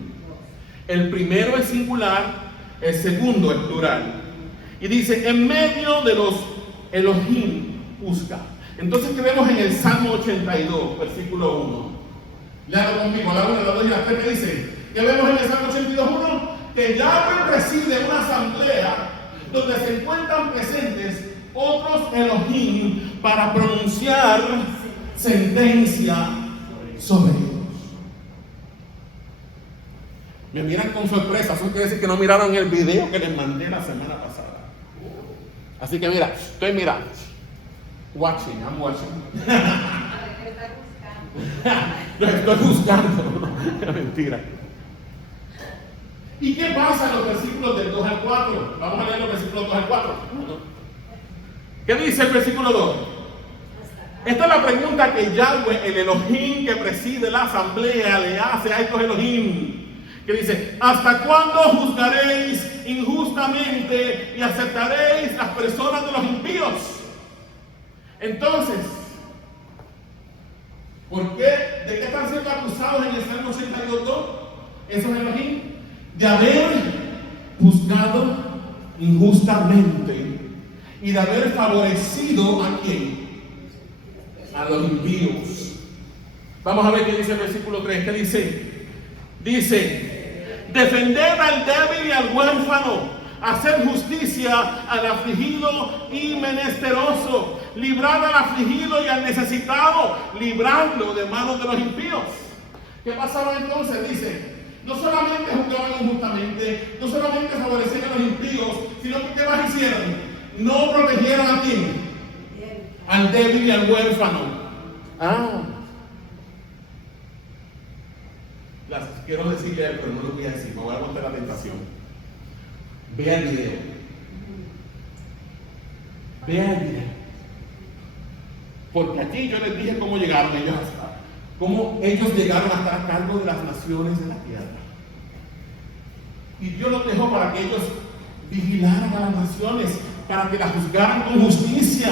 El primero es singular, el segundo es plural. Y dice, en medio de los Elohim juzga. Entonces, ¿qué vemos en el Salmo 82, versículo 1? Léalo conmigo, la 1, la 2 y la 3, que dice, ¿qué vemos en el Salmo 82, 1? Que Yahweh preside una asamblea donde se encuentran presentes otros Elohim para pronunciar sentencia sobre ellos. Me miran con sorpresa, eso quiere decir que no miraron el video que les mandé la semana pasada. Así que mira, estoy mirando. Watching, I'm watching. Lo estoy buscando. Mentira. ¿Y qué pasa en los versículos del 2 al 4? Vamos a leer los versículos 2 al 4. ¿Qué dice el versículo 2? Esta es la pregunta que Yahweh, el Elohim que preside la asamblea, le hace a estos Elohim. Que dice, ¿hasta cuándo juzgaréis injustamente y aceptaréis las personas de los impíos? Entonces, ¿por qué? ¿De qué están siendo acusados en el Salmo 82? Esos Elohim, de haber juzgado injustamente y de haber favorecido ¿a quién? A los impíos. Vamos a ver qué dice el versículo 3. ¿Qué dice? Dice, defender al débil y al huérfano, hacer justicia al afligido y menesteroso, librar al afligido y al necesitado, librarlo de manos de los impíos. ¿Qué pasaba entonces? Dice, no solamente juzgaban injustamente, no solamente favorecían a los impíos, sino que ¿qué más hicieron? No protegieron a quién, al débil y al huérfano. Quiero decirle algo, pero no lo voy a decir, me voy a montar la tentación. Vea el video. Vea el video. Porque aquí yo les dije cómo llegaron ellos cómo ellos llegaron a estar a cargo de las naciones de la tierra. Y Dios los dejó para que ellos vigilaran a las naciones, para que las juzgaran con justicia.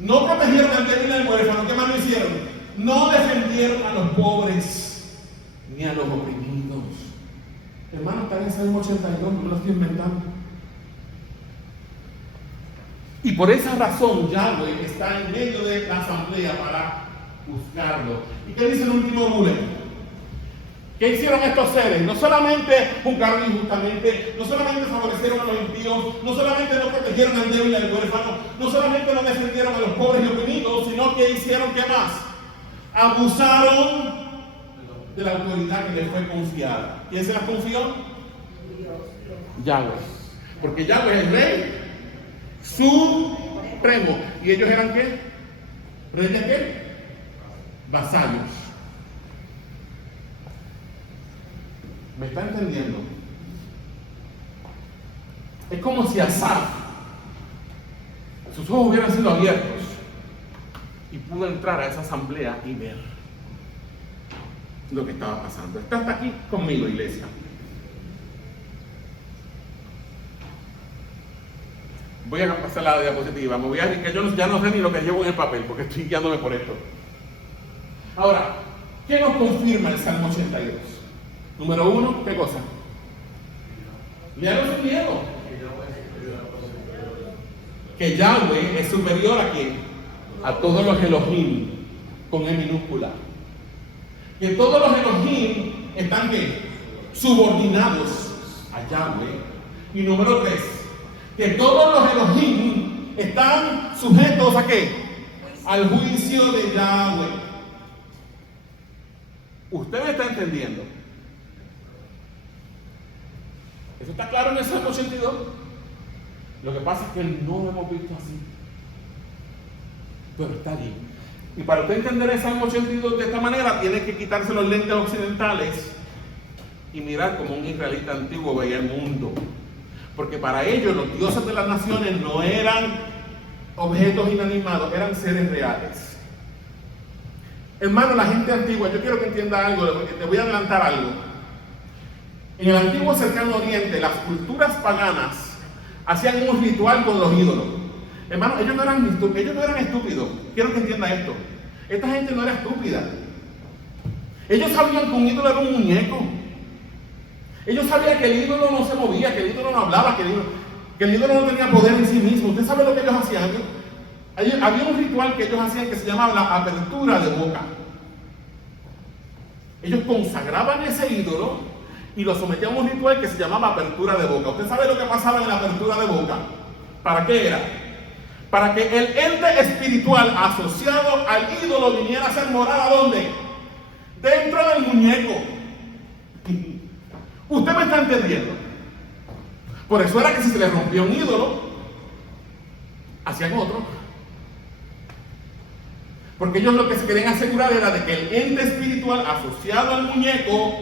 No protegieron al débil y al huérfano. ¿Qué más lo hicieron? No defendieron a los pobres ni a los oprimidos. Hermano, está en el Salmo 82, no lo estoy inventando. Y por esa razón Yahweh está en medio de la asamblea para juzgarlo. ¿Y qué dice el último bullet? ¿Qué hicieron estos seres? No solamente juzgaron injustamente, no solamente favorecieron a los impíos, no solamente no protegieron al débil y al huérfano, no solamente no defendieron a los pobres y oprimidos, sino que hicieron ¿qué más? Abusaron de la autoridad que les fue confiada. ¿Quién se las confió? Yahweh. Porque Yahweh es el rey supremo. ¿Y ellos eran qué? ¿Reyes qué? Vasallos. ¿Me está entendiendo? Es como si Asaf, sus ojos hubieran sido abiertos y pudo entrar a esa asamblea y ver lo que estaba pasando. Está hasta aquí conmigo, iglesia. Voy a pasar la diapositiva. Me voy a decir que yo ya no sé ni lo que llevo en el papel porque estoy guiándome por esto. Ahora, ¿qué nos confirma el Salmo 82? Número 1, ¿qué cosa? Léalo sin miedo. Que Yahweh es superior a quién? A todos los Elohim con E minúscula. Que todos los Elohim están ¿qué? Subordinados a Yahweh. Y número 3, que todos los Elohim están sujetos ¿a qué? Al juicio de Yahweh. ¿Usted me está entendiendo? ¿Eso está claro en el Salmo 82? Lo que pasa es que no lo hemos visto así. Pero está allí. Y para usted entender el Salmo 82 de esta manera, tiene que quitarse los lentes occidentales y mirar como un israelita antiguo veía el mundo. Porque para ellos los dioses de las naciones no eran objetos inanimados, eran seres reales. Hermano, la gente antigua, yo quiero que entienda algo, te voy a adelantar algo. En el antiguo cercano oriente, las culturas paganas hacían un ritual con los ídolos. Hermano, ellos no eran estúpidos. Quiero que entienda esto. Esta gente no era estúpida. Ellos sabían que un ídolo era un muñeco. Ellos sabían que el ídolo no se movía, que el ídolo no hablaba, que el ídolo no tenía poder en sí mismo. ¿Usted sabe lo que ellos hacían? Había un ritual que ellos hacían que se llamaba la apertura de boca. Ellos consagraban ese ídolo y lo sometían a un ritual que se llamaba apertura de boca. ¿Usted sabe lo que pasaba en la apertura de boca? ¿Para qué era? Para que el ente espiritual asociado al ídolo viniera a ser morada, ¿dónde? Dentro del muñeco. ¿Usted me está entendiendo? Por eso era que si se le rompía un ídolo, hacían otro. Porque ellos lo que se querían asegurar era de que el ente espiritual asociado al muñeco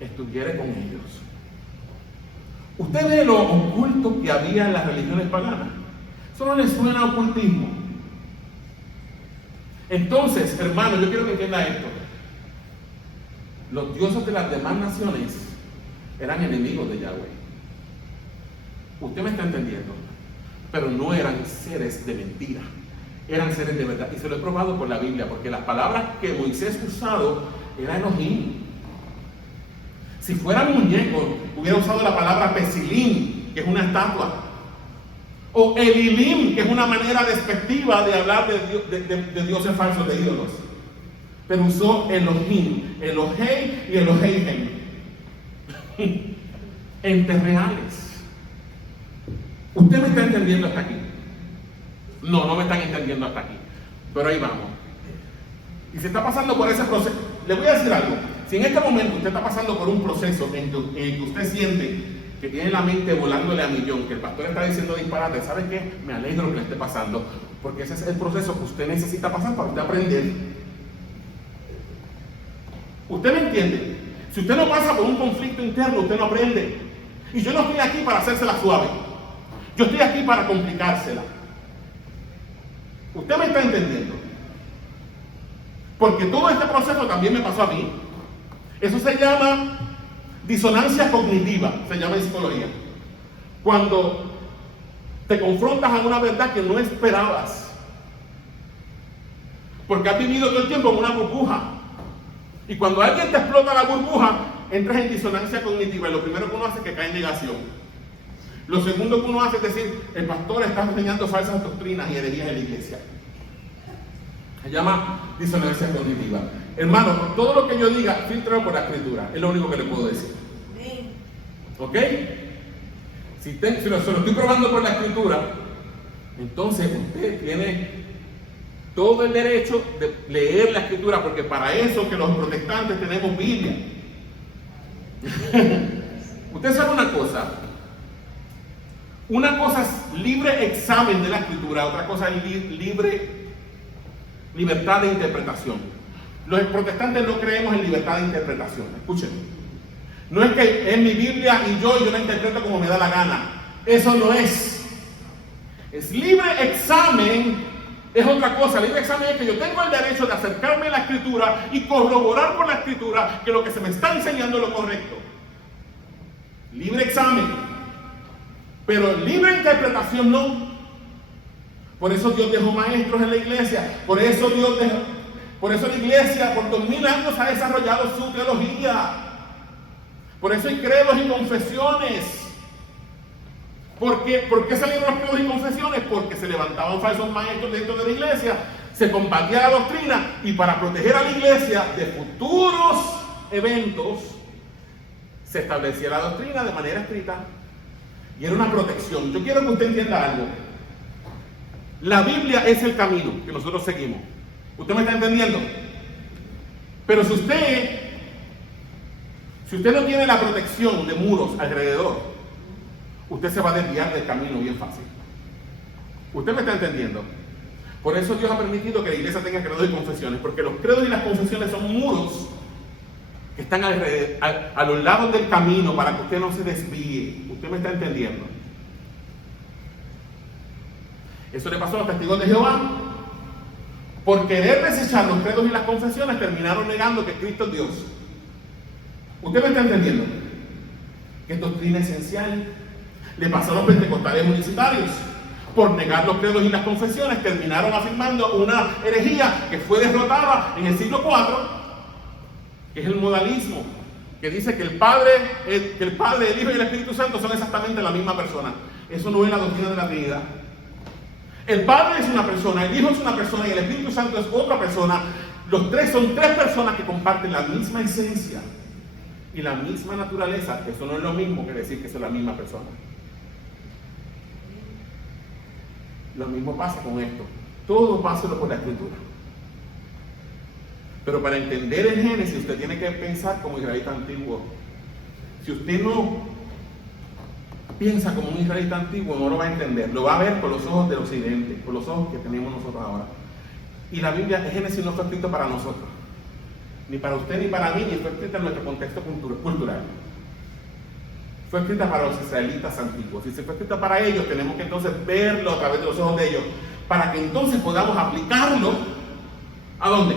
estuviera con ellos. Usted ve lo oculto que había en las religiones paganas. Eso no le suena a ocultismo. Entonces, hermano, yo quiero que entienda esto. Los dioses de las demás naciones eran enemigos de Yahweh. Usted me está entendiendo. Pero no eran seres de mentira. Eran seres de verdad. Y se lo he probado por la Biblia, porque las palabras que Moisés usado eran Elohim. Si fueran muñecos, hubiera usado la palabra Pesilim, que es una estatua. O Elilim, que es una manera despectiva de hablar de dioses falsos, de ídolos. Pero usó Elohim, Elohei y Eloheihem. Entes reales. ¿Usted me está entendiendo hasta aquí? No me están entendiendo hasta aquí. Pero ahí vamos. Y se está pasando por ese proceso. Le voy a decir algo. Si en este momento usted está pasando por un proceso en que usted siente que tiene la mente volándole a millón, que el pastor está diciendo disparate, ¿sabe qué? Me alegro que le esté pasando, porque ese es el proceso que usted necesita pasar para usted aprender. ¿Usted me entiende? Si usted no pasa por un conflicto interno, usted no aprende. Y yo no estoy aquí para hacérsela suave. Yo estoy aquí para complicársela. ¿Usted me está entendiendo? Porque todo este proceso también me pasó a mí. Eso se llama disonancia cognitiva, se llama en psicología. Cuando te confrontas a una verdad que no esperabas. Porque has vivido todo el tiempo en una burbuja. Y cuando alguien te explota la burbuja, entras en disonancia cognitiva. Y lo primero que uno hace es que cae en negación. Lo segundo que uno hace es decir, el pastor está enseñando falsas doctrinas y herejías de la iglesia. Se llama disonancia cognitiva. Hermano, todo lo que yo diga, filtrado por la escritura. Es lo único que le puedo decir. ¿Ok? Si se lo estoy probando por la escritura, entonces usted tiene todo el derecho de leer la escritura, porque para eso que los protestantes tenemos Biblia. Usted sabe una cosa. Una cosa es libre examen de la escritura, otra cosa es libertad de interpretación. Los protestantes no creemos en libertad de interpretación. Escuchen. No es que es mi Biblia y yo la interpreto como me da la gana. Eso no es. Es libre examen, es otra cosa. Libre examen es que yo tengo el derecho de acercarme a la escritura y corroborar por la escritura que lo que se me está enseñando es lo correcto. Libre examen. Pero libre interpretación no. Por eso Dios dejó maestros en la iglesia. Por eso la iglesia por 2000 años ha desarrollado su teología. Por eso hay credos y confesiones. ¿Por qué salieron los credos y confesiones? Porque se levantaban falsos maestros dentro de la iglesia, se combatía la doctrina, y para proteger a la iglesia de futuros eventos, se establecía la doctrina de manera escrita. Y era una protección. Yo quiero que usted entienda algo. La Biblia es el camino que nosotros seguimos. ¿Usted me está entendiendo? Pero si usted no tiene la protección de muros alrededor, usted se va a desviar del camino bien fácil. ¿Usted me está entendiendo? Por eso Dios ha permitido que la iglesia tenga credos y confesiones, porque los credos y las confesiones son muros que están a los lados del camino para que usted no se desvíe. ¿Usted me está entendiendo? Eso le pasó a los testigos de Jehová. Por querer desechar los credos y las confesiones, terminaron negando que Cristo es Dios. ¿Usted me está entendiendo? Que es doctrina esencial. Le pasó a los pentecostales municiparios. Por negar los credos y las confesiones, terminaron afirmando una herejía que fue derrotada en el siglo IV, que es el modalismo, que dice que el Padre, el Hijo y el Espíritu Santo son exactamente la misma persona. Eso no es la doctrina de la Trinidad. El Padre es una persona, el Hijo es una persona y el Espíritu Santo es otra persona. Los tres son tres personas que comparten la misma esencia y la misma naturaleza. Eso no es lo mismo que decir que son la misma persona. Lo mismo pasa con esto. Todo pasa por la escritura. Pero para entender el Génesis, usted tiene que pensar como israelita antiguo. Si usted no piensa como un israelita antiguo, no lo va a entender. Lo va a ver con los ojos del occidente, con los ojos que tenemos nosotros ahora. Y la Biblia, el Génesis no fue escrito para nosotros. Ni para usted, ni para mí, ni fue escrita en nuestro contexto cultural. Fue escrita para los israelitas antiguos. Si se fue escrita para ellos, tenemos que entonces verlo a través de los ojos de ellos, para que entonces podamos aplicarlo ¿A dónde?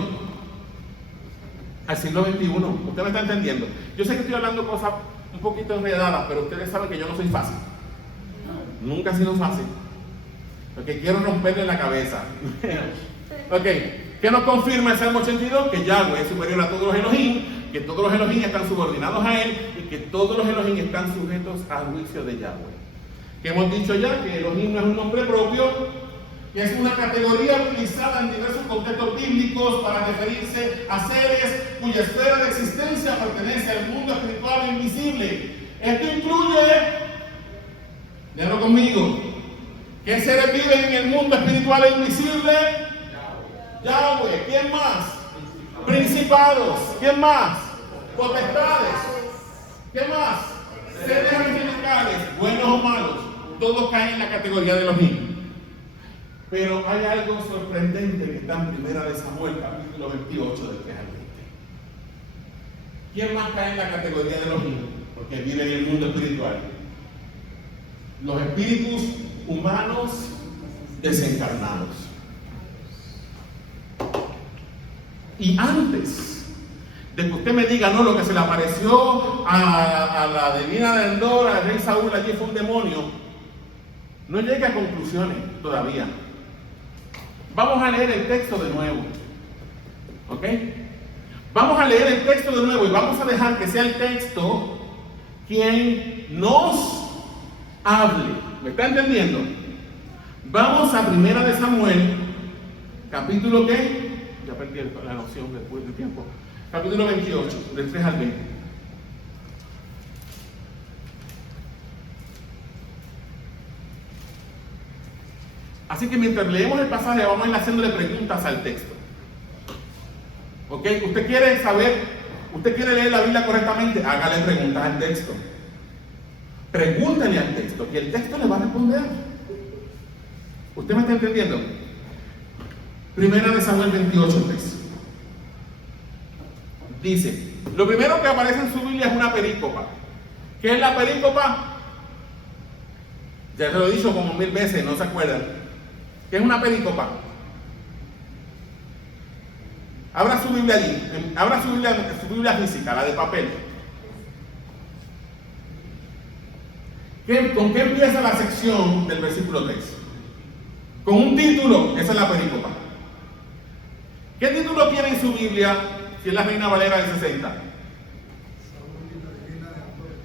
Al siglo XXI. ¿Usted me está entendiendo? Yo sé que estoy hablando cosas un poquito enredadas, pero ustedes saben que yo no soy fácil. Nunca he sido fácil. Porque quiero romperle la cabeza. Ok, ¿qué nos confirma el Salmo 82? Que Yahweh es superior a todos los Elohim, que todos los Elohim están subordinados a Él y que todos los Elohim están sujetos al juicio de Yahweh. Que hemos dicho ya que Elohim no es un nombre propio, que es una categoría utilizada en diversos contextos bíblicos para referirse a seres cuya esfera de existencia pertenece al mundo espiritual e invisible. Esto incluye, léalo conmigo, ¿qué seres viven en el mundo espiritual e invisible? Yahweh. ¿Quién más? Principados. ¿Quién más? Potestades. ¿Qué más? Seres angelicales, buenos o malos. Todos caen en la categoría de los niños. Pero hay algo sorprendente que está en 1 Samuel, capítulo 28, del 3 al 20. ¿Quién más cae en la categoría de los niños? Porque viven en el mundo espiritual. Los espíritus humanos desencarnados. Y antes de que usted me diga, no, lo que se le apareció a la divina de Endor, al rey Saúl, allí fue un demonio, no llegue a conclusiones todavía. Vamos a leer el texto de nuevo. ¿Ok? Vamos a leer el texto de nuevo y vamos a dejar que sea el texto quien nos hable. ¿Me está entendiendo? Vamos a 1 Samuel, capítulo ¿qué? Ya perdí la noción después del tiempo. Capítulo 28, del 3 al 20. Así que mientras leemos el pasaje vamos a ir haciéndole preguntas al texto. ¿Ok? ¿Usted quiere saber? ¿Usted quiere leer la Biblia correctamente? Hágale preguntas al texto. Pregúntale al texto, que el texto le va a responder. ¿Usted me está entendiendo? 1 Samuel 28, 3. Dice, lo primero que aparece en su Biblia es una perícopa. ¿Qué es la perícopa? Ya se lo he dicho como 1000 veces, no se acuerdan. ¿Qué es una perícopa? Abra su Biblia allí, abra su Biblia física, la de papel. ¿Con qué empieza la sección del versículo 3? Con un título, esa es la perícopa. ¿Qué título tiene en su Biblia si es la Reina Valera del 60?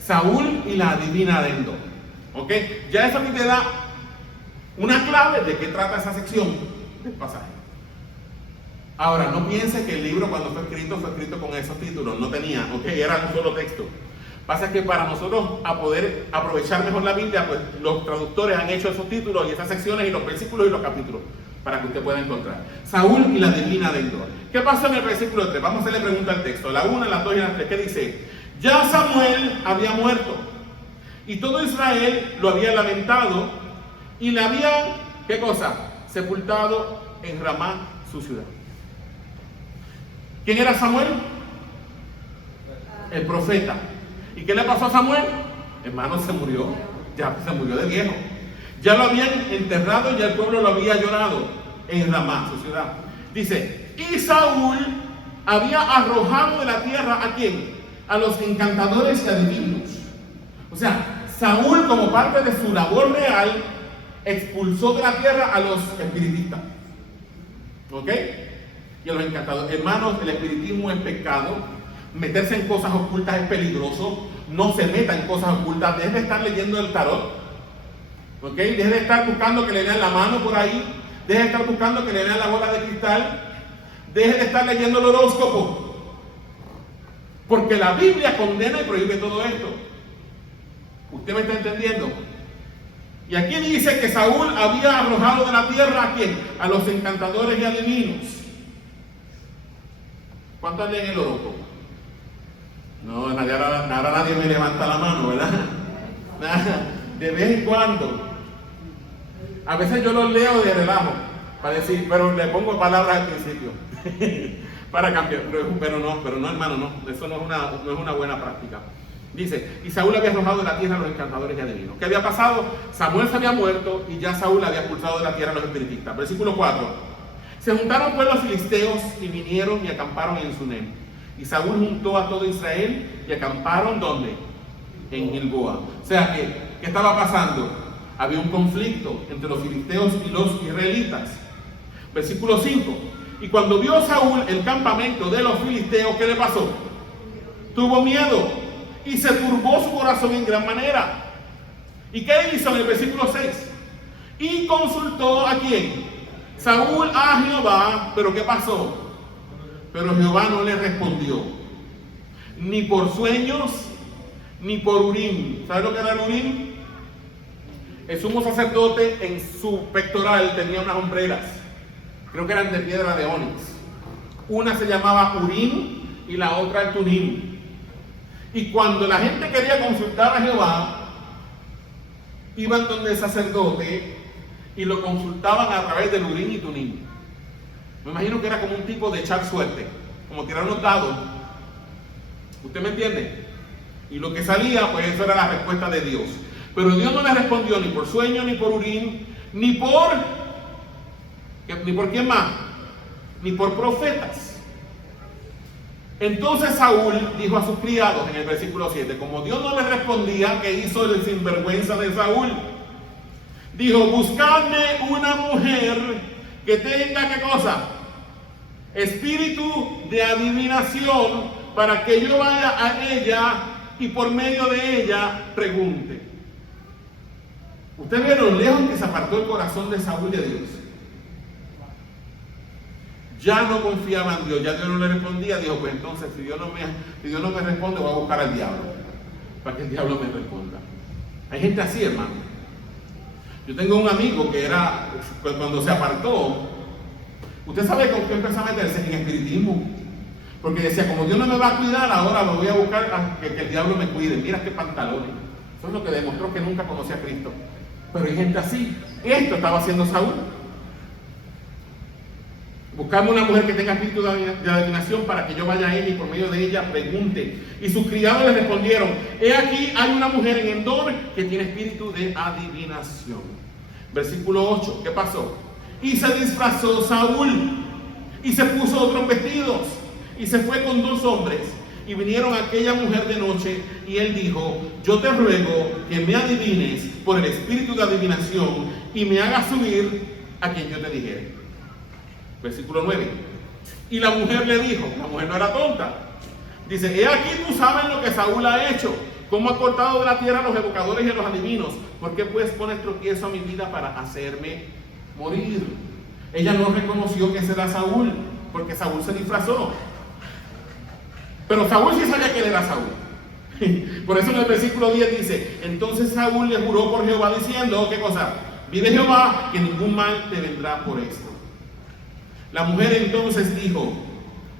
Saúl y la divina de Endor. ¿Ok? Ya eso a mí te da una clave de qué trata esa sección del pasaje. Ahora, no piense que el libro cuando fue escrito con esos títulos. No tenía, ok, era un solo texto. Pasa que para nosotros a poder aprovechar mejor la Biblia, pues los traductores han hecho esos títulos y esas secciones y los versículos y los capítulos para que usted pueda encontrar. Saúl y la divina de Endor. ¿Qué pasó en el versículo 3? Vamos a hacerle pregunta al texto. La 1, la 2 y la 3. ¿Qué dice? Ya Samuel había muerto y todo Israel lo había lamentado y le habían, ¿qué cosa? Sepultado en Ramá, su ciudad. ¿Quién era Samuel? El profeta. ¿Y qué le pasó a Samuel? Hermano, se murió. Ya se murió de viejo. Ya lo habían enterrado y ya el pueblo lo había llorado en Ramá, su ciudad. Dice, y Saúl había arrojado de la tierra ¿a quién? A los encantadores y adivinos. O sea, Saúl, como parte de su labor real, expulsó de la tierra a los espiritistas. ¿Ok? Y a los encantadores. Hermanos, el espiritismo es pecado. Meterse en cosas ocultas es peligroso. No se meta en cosas ocultas. Deje de estar leyendo el tarot. ¿Ok? Deje de estar buscando que le lean la mano por ahí. Deje de estar buscando que le lean la bola de cristal. Deje de estar leyendo el horóscopo. Porque la Biblia condena y prohíbe todo esto. ¿Usted me está entendiendo? Y aquí dice que Saúl había arrojado de la tierra ¿a quién? A los encantadores y adivinos. ¿Cuántos leen el horóscopo? No, ahora nadie me levanta la mano, ¿verdad? De vez en cuando. A veces yo los leo de relajo, para decir, pero le pongo palabras al principio. Para cambiar, pero no, hermano, no. Eso no es una buena práctica. Dice, y Saúl había arrojado de la tierra a los encantadores y adivinos. ¿Qué había pasado? Samuel se había muerto y ya Saúl había expulsado de la tierra a los espiritistas. Versículo 4. Se juntaron pues los filisteos y vinieron y acamparon en Sunem. Y Saúl juntó a todo Israel y acamparon ¿dónde? En Gilboa. O sea que, ¿qué estaba pasando? Había un conflicto entre los filisteos y los israelitas. Versículo 5. Y cuando vio Saúl el campamento de los filisteos, ¿qué le pasó? Tuvo miedo y se turbó su corazón en gran manera. ¿Y qué hizo en el versículo 6? Y consultó ¿a quién? Saúl a Jehová. ¿Pero qué pasó? Pero Jehová no le respondió, ni por sueños, ni por Urim. ¿Sabes lo que era el Urim? El sumo sacerdote en su pectoral tenía unas hombreras, creo que eran de piedra de ónix. Una se llamaba Urim y la otra el Tumim. Y cuando la gente quería consultar a Jehová, iban donde el sacerdote y lo consultaban a través del Urim y Tumim. Me imagino que era como un tipo de echar suerte, como tirar unos dados. ¿Usted me entiende? Y lo que salía, pues eso era la respuesta de Dios. Pero Dios no le respondió ni por sueño, ni por Urim, ni por quién más, ni por profetas. Entonces Saúl dijo a sus criados en el versículo 7, como Dios no le respondía, ¿qué hizo el sinvergüenza de Saúl? Dijo, buscadme una mujer que tenga, ¿qué cosa? Espíritu de adivinación, para que yo vaya a ella y por medio de ella pregunte. Usted ve lo lejos que se apartó el corazón de Saúl de Dios. Ya no confiaba en Dios, ya Dios no le respondía. Dijo, pues entonces si Dios no me responde, voy a buscar al diablo, para que el diablo me responda. Hay gente así, hermano. Yo tengo un amigo que era, pues cuando se apartó, ¿usted sabe con qué empezó a meterse? En espiritismo. Porque decía, como Dios no me va a cuidar, ahora me voy a buscar a que el diablo me cuide. Mira qué pantalones. Eso es lo que demostró que nunca conocía a Cristo. Pero hay gente así. Esto estaba haciendo Saúl. Buscamos una mujer que tenga espíritu de adivinación para que yo vaya a ella y por medio de ella pregunte. Y sus criados le respondieron, he aquí hay una mujer en Endor que tiene espíritu de adivinación. Versículo 8, ¿qué pasó? Y se disfrazó Saúl y se puso otros vestidos y se fue con 2 hombres y vinieron a aquella mujer de noche y él dijo, yo te ruego que me adivines por el espíritu de adivinación y me hagas subir a quien yo te dijere. Versículo 9. Y la mujer le dijo, la mujer no era tonta, dice, he aquí tú sabes lo que Saúl ha hecho, cómo ha cortado de la tierra a los evocadores y a los adivinos. ¿Por qué pues pones tropiezo a mi vida para hacerme morir? Ella no reconoció que ese era Saúl, porque Saúl se disfrazó. Pero Saúl sí sabía que él era Saúl. Por eso en el versículo 10 dice, entonces Saúl le juró por Jehová diciendo, ¿qué cosa? Vive Jehová, que ningún mal te vendrá por esto. La mujer entonces dijo,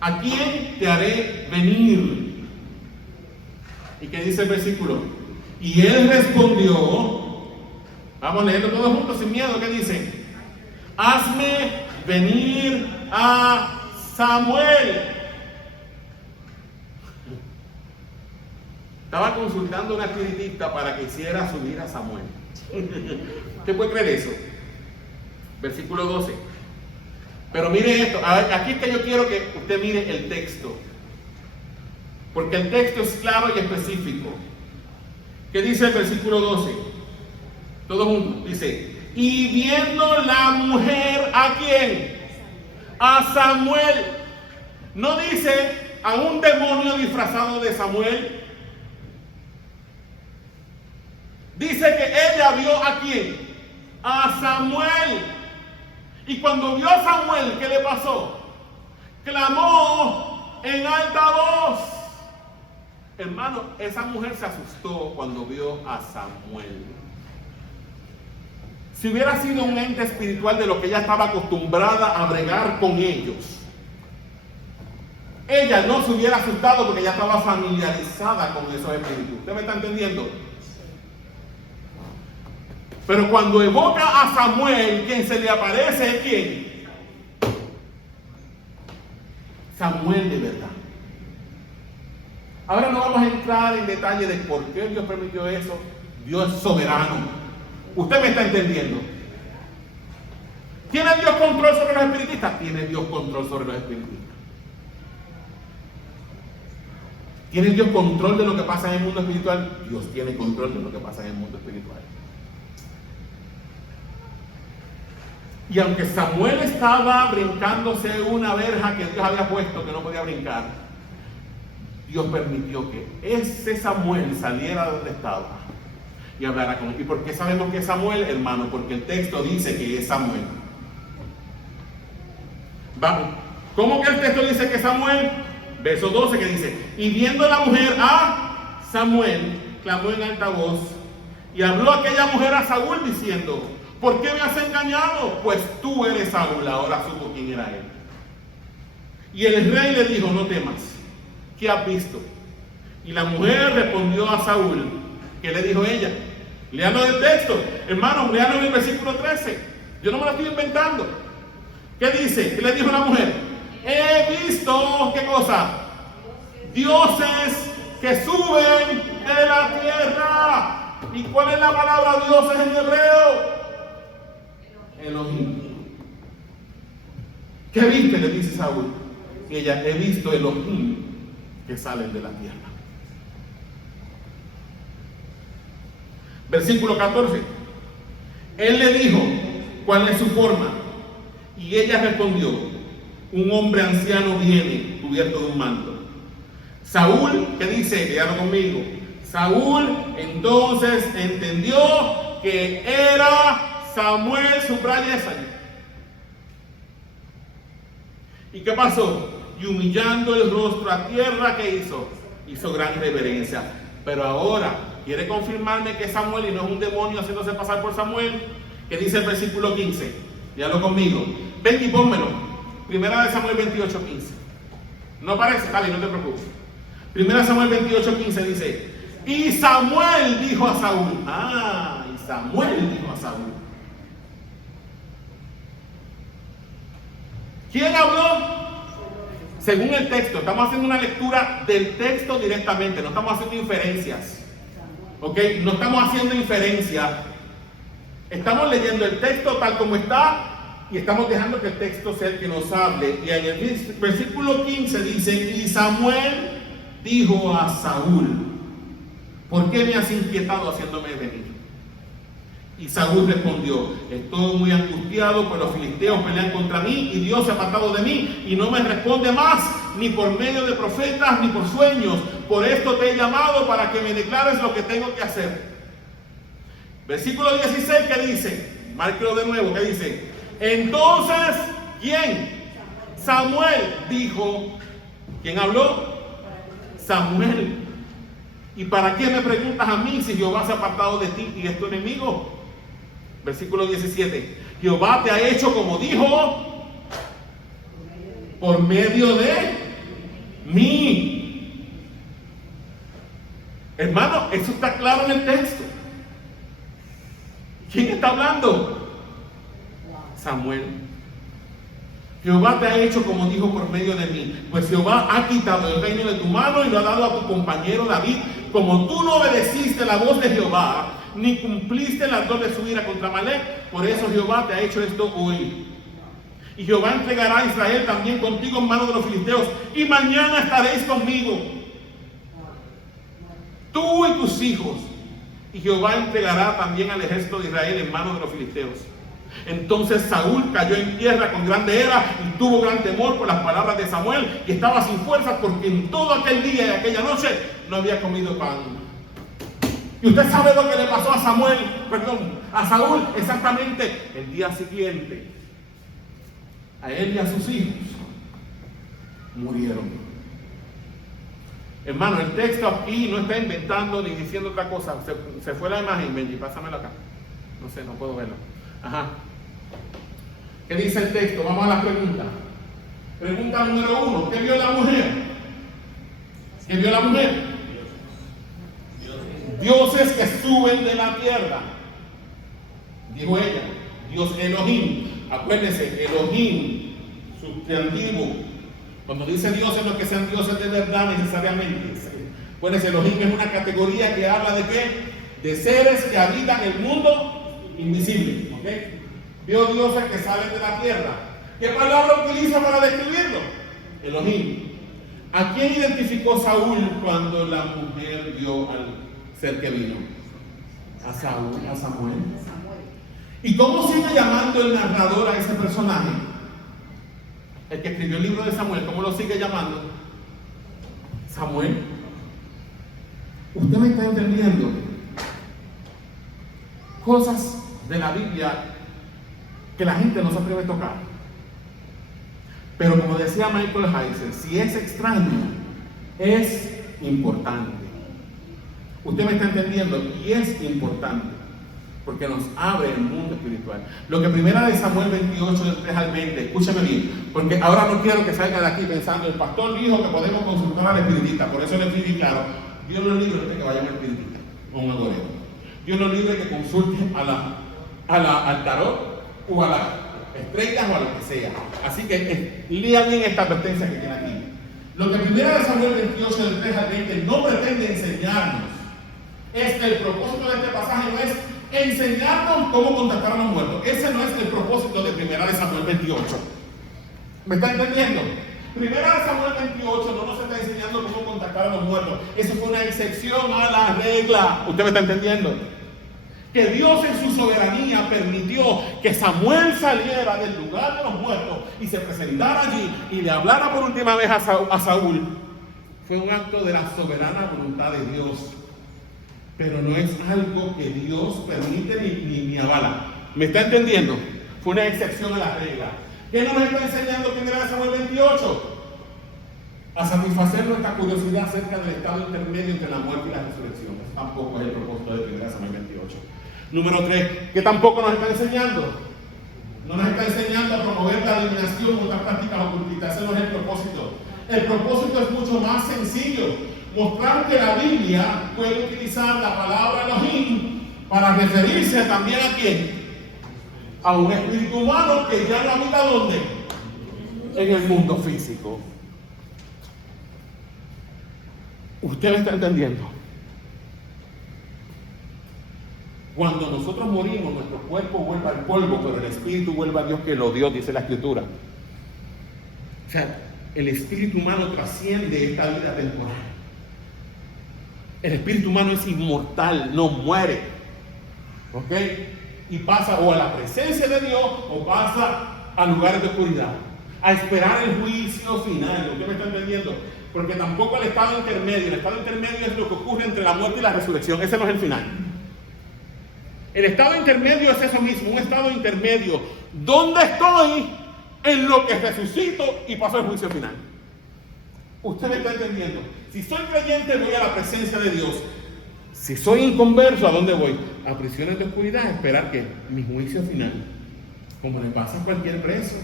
¿a quién te haré venir? ¿Y qué dice el versículo? Y él respondió, vamos a leerlo todos juntos sin miedo, ¿qué dice? Hazme venir a Samuel. Estaba consultando a una espiritista para que hiciera subir a Samuel. ¿Usted puede creer eso? Versículo 12. Pero mire esto, aquí es que yo quiero que usted mire el texto, porque el texto es claro y específico. ¿Qué dice el versículo 12? Todos juntos, dice, y viendo la mujer, ¿a quién? A Samuel. No dice a un demonio disfrazado de Samuel. Dice que ella vio ¿a quién? A Samuel. Y cuando vio a Samuel, ¿qué le pasó? Clamó en alta voz. Hermano, esa mujer se asustó cuando vio a Samuel. Si hubiera sido un ente espiritual de lo que ella estaba acostumbrada a bregar con ellos, ella no se hubiera asustado porque ella estaba familiarizada con esos espíritus. ¿Usted me está entendiendo? Pero cuando evoca a Samuel, quien se le aparece es ¿quién? Samuel de verdad. Ahora no vamos a entrar en detalle de por qué Dios permitió eso. Dios es soberano. Usted me está entendiendo. ¿Tiene Dios control sobre los espiritistas? Tiene Dios control sobre los espiritistas. ¿Tiene Dios control de lo que pasa en el mundo espiritual? Dios tiene control de lo que pasa en el mundo espiritual. Y aunque Samuel estaba brincándose una verja que Dios había puesto que no podía brincar, Dios permitió que ese Samuel saliera de donde estaba y hablara con él. ¿Y por qué sabemos que es Samuel, hermano? Porque el texto dice que es Samuel. Vamos. ¿Cómo que el texto dice que es Samuel? Verso 12 que dice: y viendo la mujer a Samuel, clamó en alta voz, y habló aquella mujer a Saúl diciendo: ¿por qué me has engañado? Pues tú eres Saúl. Ahora supo quién era él. Y el rey le dijo: no temas, ¿qué has visto? Y la mujer respondió a Saúl. ¿Qué le dijo ella? Léalo del texto, hermano, léalo en el versículo 13. Yo no me lo estoy inventando. ¿Qué dice? ¿Qué le dijo la mujer? He visto, ¿qué cosa? Dioses que suben de la tierra. ¿Y cuál es la palabra dioses en hebreo? Elohim. ¿Qué viste? Le dice Saúl. Y ella: he visto Elohim que salen de la tierra. Versículo 14. Él le dijo: ¿cuál es su forma? Y ella respondió: un hombre anciano viene cubierto de un manto. Saúl, ¿qué dice? Léalo conmigo. Saúl entonces entendió que era Samuel, subraya esa. ¿Y qué pasó? Y humillando el rostro a tierra, ¿qué hizo? Hizo gran reverencia. Pero ahora quiere confirmarme que es Samuel y no es un demonio haciéndose pasar por Samuel. ¿Qué dice el versículo 15? Léalo conmigo. Ven y pónmelo. Primera de Samuel 28:15. No parece, dale, no te preocupes. Primera de Samuel 28:15 dice: y Samuel dijo a Saúl. Y Samuel dijo a Saúl. ¿Quién habló? Según el texto, estamos haciendo una lectura del texto directamente, no estamos haciendo inferencias. ¿Ok? No estamos haciendo inferencias. Estamos leyendo el texto tal como está y estamos dejando que el texto sea el que nos hable. Y en el versículo 15 dice: y Samuel dijo a Saúl: ¿por qué me has inquietado haciéndome venir? Y Saúl respondió: estoy muy angustiado, pues los filisteos pelean contra mí y Dios se ha apartado de mí y no me responde más, ni por medio de profetas ni por sueños. Por esto te he llamado, para que me declares lo que tengo que hacer. Versículo 16, ¿qué dice? Márquelo de nuevo, ¿qué dice? Entonces, ¿quién? Samuel dijo. ¿Quién habló? Samuel. ¿Y para qué me preguntas a mí si Jehová se ha apartado de ti y es tu enemigo? Versículo 17. Jehová te ha hecho como dijo, por medio de mí. Hermano, eso está claro en el texto. ¿Quién está hablando? Samuel. Jehová te ha hecho como dijo por medio de mí, pues Jehová ha quitado el reino de tu mano y lo ha dado a tu compañero David. Como tú no obedeciste la voz de Jehová, ni cumpliste el ardor de su ira contra Amalek, por eso Jehová te ha hecho esto hoy. Y Jehová entregará a Israel también contigo en manos de los filisteos, y mañana estaréis conmigo, tú y tus hijos. Y Jehová entregará también al ejército de Israel en manos de los filisteos. Entonces Saúl cayó en tierra con grande ira y tuvo gran temor por las palabras de Samuel, y estaba sin fuerzas porque en todo aquel día y aquella noche no había comido pan. Y usted sabe lo que le pasó a a Saúl exactamente el día siguiente. A él y a sus hijos murieron. Hermano, el texto aquí no está inventando ni diciendo otra cosa. Se fue la imagen, Benji, pásamela acá. No sé, no puedo verla. Ajá. ¿Qué dice el texto? Vamos a la pregunta. Pregunta número 1. ¿Qué vio la mujer? ¿Qué vio la mujer? Dioses que suben de la tierra. Dijo ella. Dios Elohim. Acuérdense, Elohim, sustantivo. Cuando dice dioses, no es que sean dioses de verdad necesariamente. Acuérdense, Elohim es una categoría que habla de qué? De seres que habitan el mundo invisible. ¿Ok? vio dioses que salen de la tierra. ¿Qué palabra utiliza para describirlo? Elohim. ¿A quién identificó Saúl cuando la mujer vio al ser que vino? A Samuel. ¿Y cómo sigue llamando el narrador a ese personaje? El que escribió el libro de Samuel, ¿cómo lo sigue llamando? Samuel. ¿Usted me está entendiendo? Cosas de la Biblia que la gente no se atreve a tocar. Pero como decía Michael Heiser, si es extraño, es importante. Usted me está entendiendo, y es importante, porque nos abre el mundo espiritual. Lo que primera de Samuel 28, del 3 al 20, escúchame bien, porque ahora no quiero que salga de aquí pensando, el pastor dijo que podemos consultar al espiritista, por eso le fui bien claro, Dios no libre que vaya a un espiritista o un agorero. Dios no libre que consulte al tarot o a las estrellas o a lo que sea. Así que lea bien esta advertencia que tiene aquí. Lo que primera de Samuel 28, del 3 al 20, no pretende enseñarnos es que el propósito de este pasaje no es enseñarnos cómo contactar a los muertos. Ese no es el propósito de primera de Samuel 28. ¿Me está entendiendo? Primera de Samuel 28 no nos está enseñando cómo contactar a los muertos. Eso fue una excepción a la regla. ¿Usted me está entendiendo? Que Dios en su soberanía permitió que Samuel saliera del lugar de los muertos y se presentara allí y le hablara por última vez a Saúl. Fue un acto de la soberana voluntad de Dios. Pero no es algo que Dios permite ni avala. ¿Me está entendiendo? Fue una excepción a la regla. ¿Qué nos está enseñando primera de Samuel 28? A satisfacer nuestra curiosidad acerca del estado intermedio entre la muerte y la resurrección. Eso tampoco es el propósito de primera de Samuel 28. Número 3, ¿qué tampoco nos está enseñando? No nos está enseñando a promover la adivinación o otras prácticas ocultistas. Ese no es el propósito. El propósito es mucho más sencillo. Mostrar que la Biblia puede utilizar la palabra Elohim para referirse también a quién. A un espíritu humano que ya no habita ¿dónde? En el mundo físico. ¿Usted me está entendiendo? Cuando nosotros morimos, nuestro cuerpo vuelve al polvo, pero el espíritu vuelve a Dios que lo dio, dice la Escritura. O sea, el espíritu humano trasciende esta vida temporal. El espíritu humano es inmortal, no muere. ¿Ok? Y pasa o a la presencia de Dios o pasa a lugares de oscuridad, a esperar el juicio final. ¿Usted me está entendiendo? Porque tampoco el estado intermedio. El estado intermedio es lo que ocurre entre la muerte y la resurrección. Ese no es el final. El estado intermedio es eso mismo, un estado intermedio. ¿Dónde estoy en lo que resucito y paso el juicio final? ¿Usted me está entendiendo? Si soy creyente, voy a la presencia de Dios. Si soy inconverso, ¿a dónde voy? A prisiones de oscuridad, a esperar que mi juicio final, como le pasa a cualquier preso.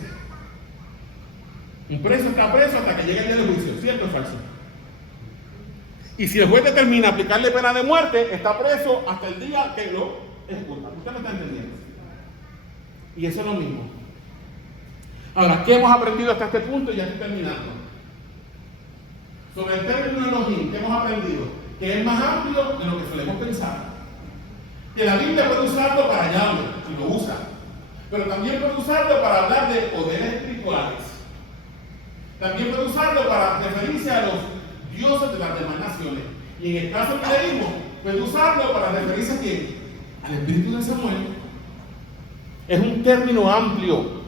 Un preso está preso hasta que llegue el día del juicio, ¿cierto o falso? Y si el juez determina aplicarle pena de muerte, está preso hasta el día que lo ejecuta. ¿Usted me está entendiendo? Y eso es lo mismo. Ahora, ¿qué hemos aprendido hasta este punto? Y ya estoy terminando. Sobre el término Elohim, ¿qué hemos aprendido? Que es más amplio de lo que solemos pensar. Que la Biblia puede usarlo para Yahweh, si lo usa. Pero también puede usarlo para hablar de poderes espirituales. También puede usarlo para referirse a los dioses de las demás naciones. Y en el caso que leímos, puede usarlo para referirse a quién? Al espíritu de Samuel. Es un término amplio,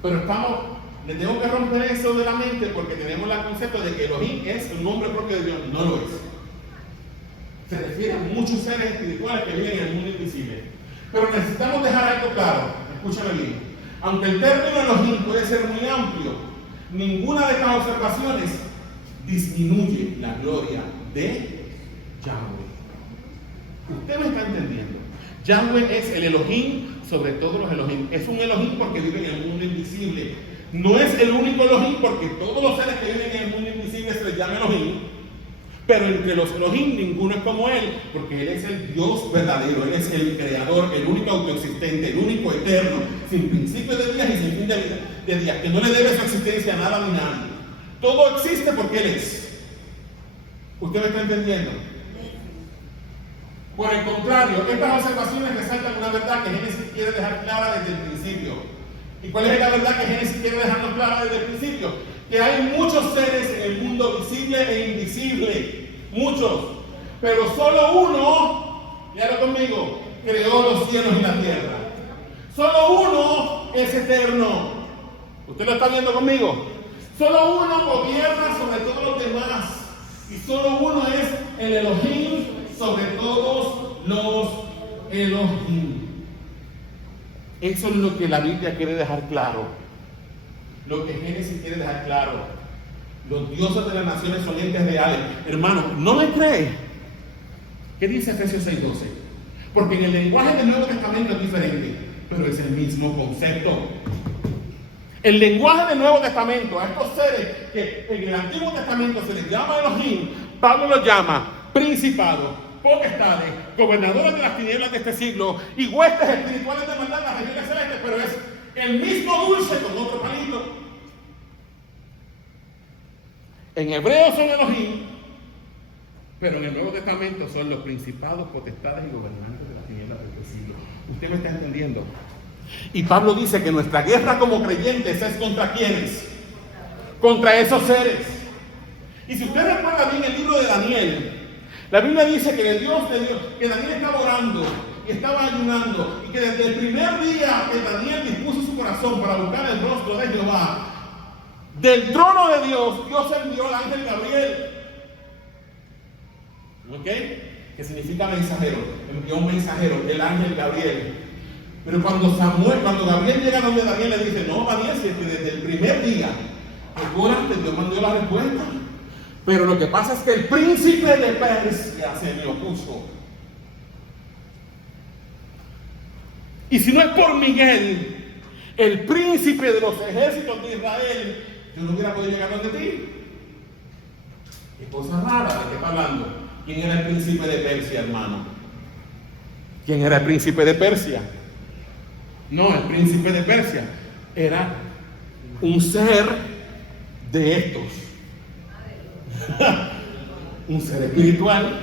pero le tengo que romper eso de la mente porque tenemos el concepto de que Elohim es un nombre propio de Dios. No lo es. Se refiere a muchos seres espirituales que viven en el mundo invisible. Pero necesitamos dejar algo claro. Escúchame bien. Aunque el término Elohim puede ser muy amplio, ninguna de estas observaciones disminuye la gloria de Yahweh. ¿Usted me está entendiendo? Yahweh es el Elohim sobre todos los Elohim. Es un Elohim porque vive en el mundo invisible. No es el único Elohim porque todos los seres que viven en el mundo invisible se les llama Elohim. Pero entre los Elohim ninguno es como Él, porque Él es el Dios verdadero, Él es el creador, el único autoexistente, el único eterno, sin principio de días y sin fin de días, que no le debe su existencia a nada ni a nadie. Todo existe porque Él es. ¿Usted me está entendiendo? Por el contrario, estas observaciones resaltan una verdad que Génesis quiere dejar clara desde el principio. ¿Y cuál es la verdad que Génesis quiere dejarnos clara desde el principio? Que hay muchos seres en el mundo visible e invisible. Muchos. Pero solo uno, léalo conmigo, creó los cielos y la tierra. Solo uno es eterno. ¿Usted lo está viendo conmigo? Solo uno gobierna sobre todos los demás. Y solo uno es el Elohim sobre todos los Elohim. Eso es lo que la Biblia quiere dejar claro. Lo que Génesis quiere dejar claro. Los dioses de las naciones son entes reales. Hermano, ¿no me cree? ¿Qué dice Efesios 6:12? Porque en el lenguaje del Nuevo Testamento es diferente, pero es el mismo concepto. El lenguaje del Nuevo Testamento, a estos seres que en el Antiguo Testamento se les llama Elohim, Pablo los llama principados, potestades, gobernadores de las tinieblas de este siglo y huestes espirituales de maldad en las regiones celestes, pero es el mismo dulce con otro palito. En hebreo son Elohim, pero en el Nuevo Testamento son los principados, potestades y gobernantes de las tinieblas de este siglo. ¿Usted me está entendiendo? Y Pablo dice que nuestra guerra como creyentes es contra ¿quiénes? Contra esos seres. Y si usted recuerda bien el libro de Daniel, la Biblia dice que el Dios de Dios, que Daniel estaba orando y estaba ayunando, y que desde el primer día que Daniel dispuso su corazón para buscar el rostro de Jehová, del trono de Dios, Dios envió al ángel Gabriel. ¿Ok? Que significa mensajero. Envió un mensajero, el ángel Gabriel. Pero cuando Gabriel llega donde Daniel le dice, no, Daniel, si es que desde el primer día que tú oraste, Dios mandó la respuesta. Pero lo que pasa es que el príncipe de Persia se me opuso. Y si no es por Miguel, el príncipe de los ejércitos de Israel, yo no hubiera podido llegar donde ti. Qué cosa rara de qué está hablando. ¿Quién era el príncipe de Persia, hermano? ¿Quién era el príncipe de Persia? No, el príncipe de Persia era un ser de estos. Un ser espiritual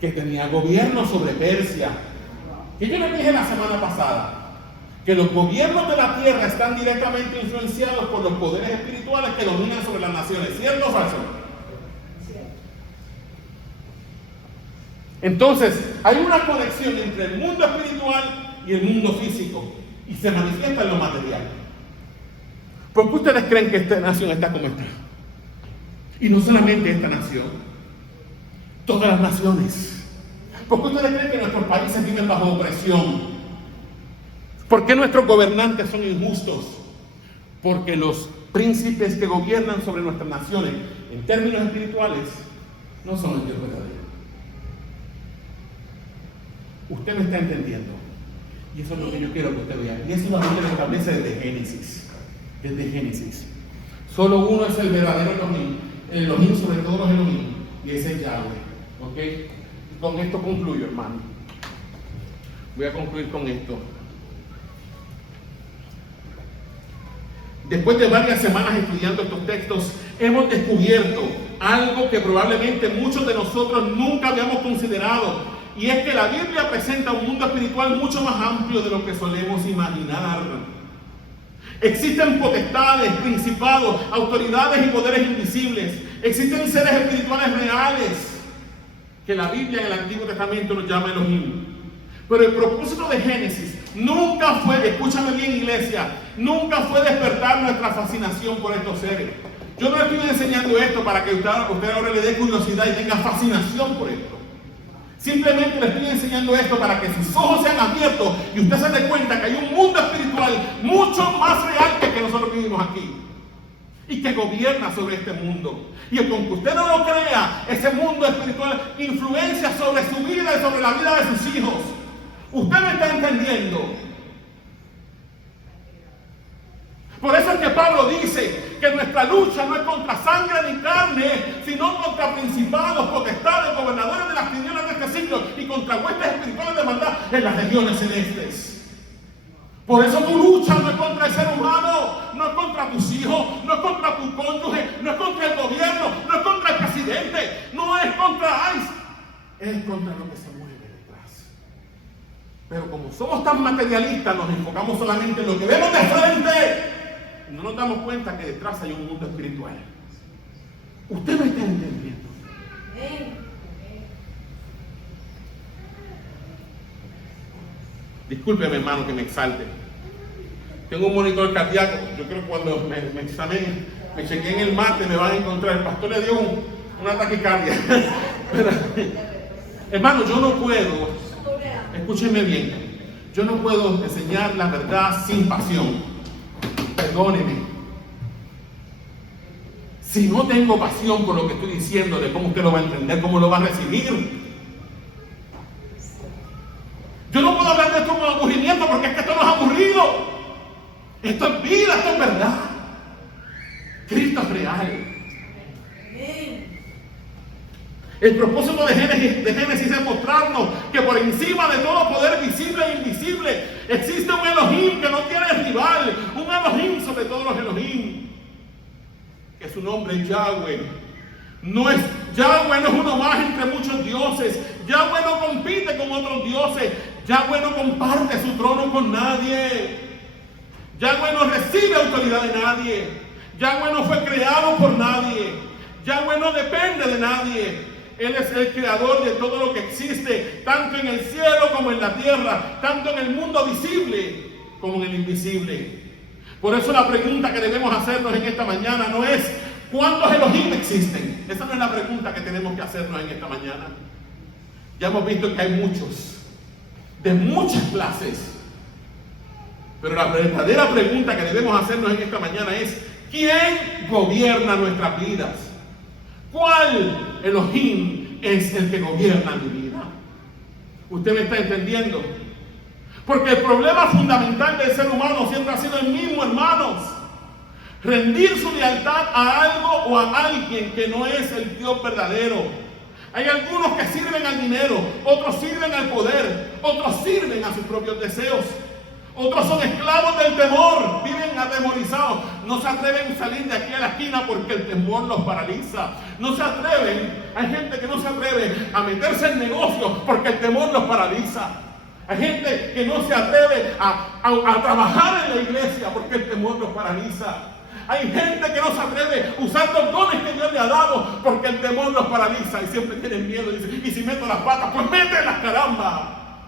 que tenía gobierno sobre Persia. Y yo les dije la semana pasada que los gobiernos de la tierra están directamente influenciados por los poderes espirituales que dominan sobre las naciones. ¿Cierto o falso? Entonces, hay una conexión entre el mundo espiritual y el mundo físico, y se manifiesta en lo material. ¿Por qué ustedes creen que esta nación está como está? Y no solamente esta nación, todas las naciones. ¿Por qué ustedes creen que nuestros países viven bajo opresión? ¿Por qué nuestros gobernantes son injustos? Porque los príncipes que gobiernan sobre nuestras naciones, en términos espirituales, no son el Dios verdadero. Usted me está entendiendo. Y eso es lo que yo quiero que usted vea. Y eso la Biblia lo establece desde Génesis. Desde Génesis. Solo uno es el verdadero Elohim. El Elohim sobre todos los Elohim. Y ese es Yahweh. ¿Ok? Con esto concluyo, hermano. Voy a concluir con esto. Después de varias semanas estudiando estos textos, hemos descubierto algo que probablemente muchos de nosotros nunca habíamos considerado. Y es que la Biblia presenta un mundo espiritual mucho más amplio de lo que solemos imaginar. Existen potestades, principados, autoridades y poderes invisibles. Existen seres espirituales reales que la Biblia en el Antiguo Testamento los llama Elohim. Pero el propósito de Génesis nunca fue, escúchame bien iglesia, nunca fue despertar nuestra fascinación por estos seres. Yo no le estoy enseñando esto para que usted ahora le dé curiosidad y tenga fascinación por esto. Simplemente le estoy enseñando esto para que sus ojos sean abiertos y usted se dé cuenta que hay un mundo espiritual mucho más real que el que nosotros vivimos aquí y que gobierna sobre este mundo. Y aunque usted no lo crea, ese mundo espiritual influencia sobre su vida y sobre la vida de sus hijos. ¿Usted me está entendiendo? Por eso es que Pablo dice que nuestra lucha no es contra sangre ni carne, sino contra principados, potestades, gobernadores de las tinieblas de este siglo y contra huestes espirituales de maldad en las regiones celestes. Por eso tu lucha no es contra el ser humano, no es contra tus hijos, no es contra tu cónyuge, no es contra el gobierno, no es contra el presidente, no es contra ICE, es contra lo que se mueve. Pero como somos tan materialistas, nos enfocamos solamente en lo que vemos de frente y no nos damos cuenta que detrás hay un mundo espiritual. ¿Usted me está entendiendo? Discúlpeme, hermano, que me exalte. Tengo un monitor cardíaco. Yo creo que cuando me examiné, me chequeé en el martes, me van a encontrar. El pastor le dio una taquicardia. Pero, hermano, yo no puedo, escúcheme bien, yo no puedo enseñar la verdad sin pasión. Perdóneme. Si no tengo pasión por lo que estoy diciéndole, ¿cómo usted lo va a entender? ¿Cómo lo va a recibir? Yo no puedo hablar de esto con aburrimiento, porque es que esto no es aburrido. Esto es vida, esto es verdad. Cristo es real. El propósito de Génesis es mostrarnos que por encima de todo poder visible e invisible existe un Elohim que no tiene rival, un Elohim sobre todos los Elohim, que su nombre es Yahweh. Yahweh no es uno más entre muchos dioses. Yahweh no compite con otros dioses. Yahweh no comparte su trono con nadie. Yahweh no recibe autoridad de nadie. Yahweh no fue creado por nadie. Yahweh no depende de nadie. Él es el creador de todo lo que existe, tanto en el cielo como en la tierra, tanto en el mundo visible como en el invisible. Por eso la pregunta que debemos hacernos en esta mañana no es ¿cuántos Elohim existen? Esa no es la pregunta que tenemos que hacernos en esta mañana. Ya hemos visto que hay muchos, de muchas clases. Pero la verdadera pregunta que debemos hacernos en esta mañana es ¿quién gobierna nuestras vidas? ¿Cuál Elohim es el que gobierna mi vida? ¿Usted me está entendiendo? Porque el problema fundamental del ser humano siempre ha sido el mismo, hermanos. Rendir su lealtad a algo o a alguien que no es el Dios verdadero. Hay algunos que sirven al dinero, otros sirven al poder, otros sirven a sus propios deseos. Otros son esclavos del temor, viven atemorizados. No se atreven a salir de aquí a la esquina porque el temor los paraliza. No se atreven, hay gente que no se atreve a meterse en negocios porque el temor los paraliza. Hay gente que no se atreve a trabajar en la iglesia porque el temor los paraliza. Hay gente que no se atreve a usar los dones que Dios le ha dado porque el temor los paraliza y siempre tienen miedo. Dicen, y si meto las patas, pues mételas, caramba.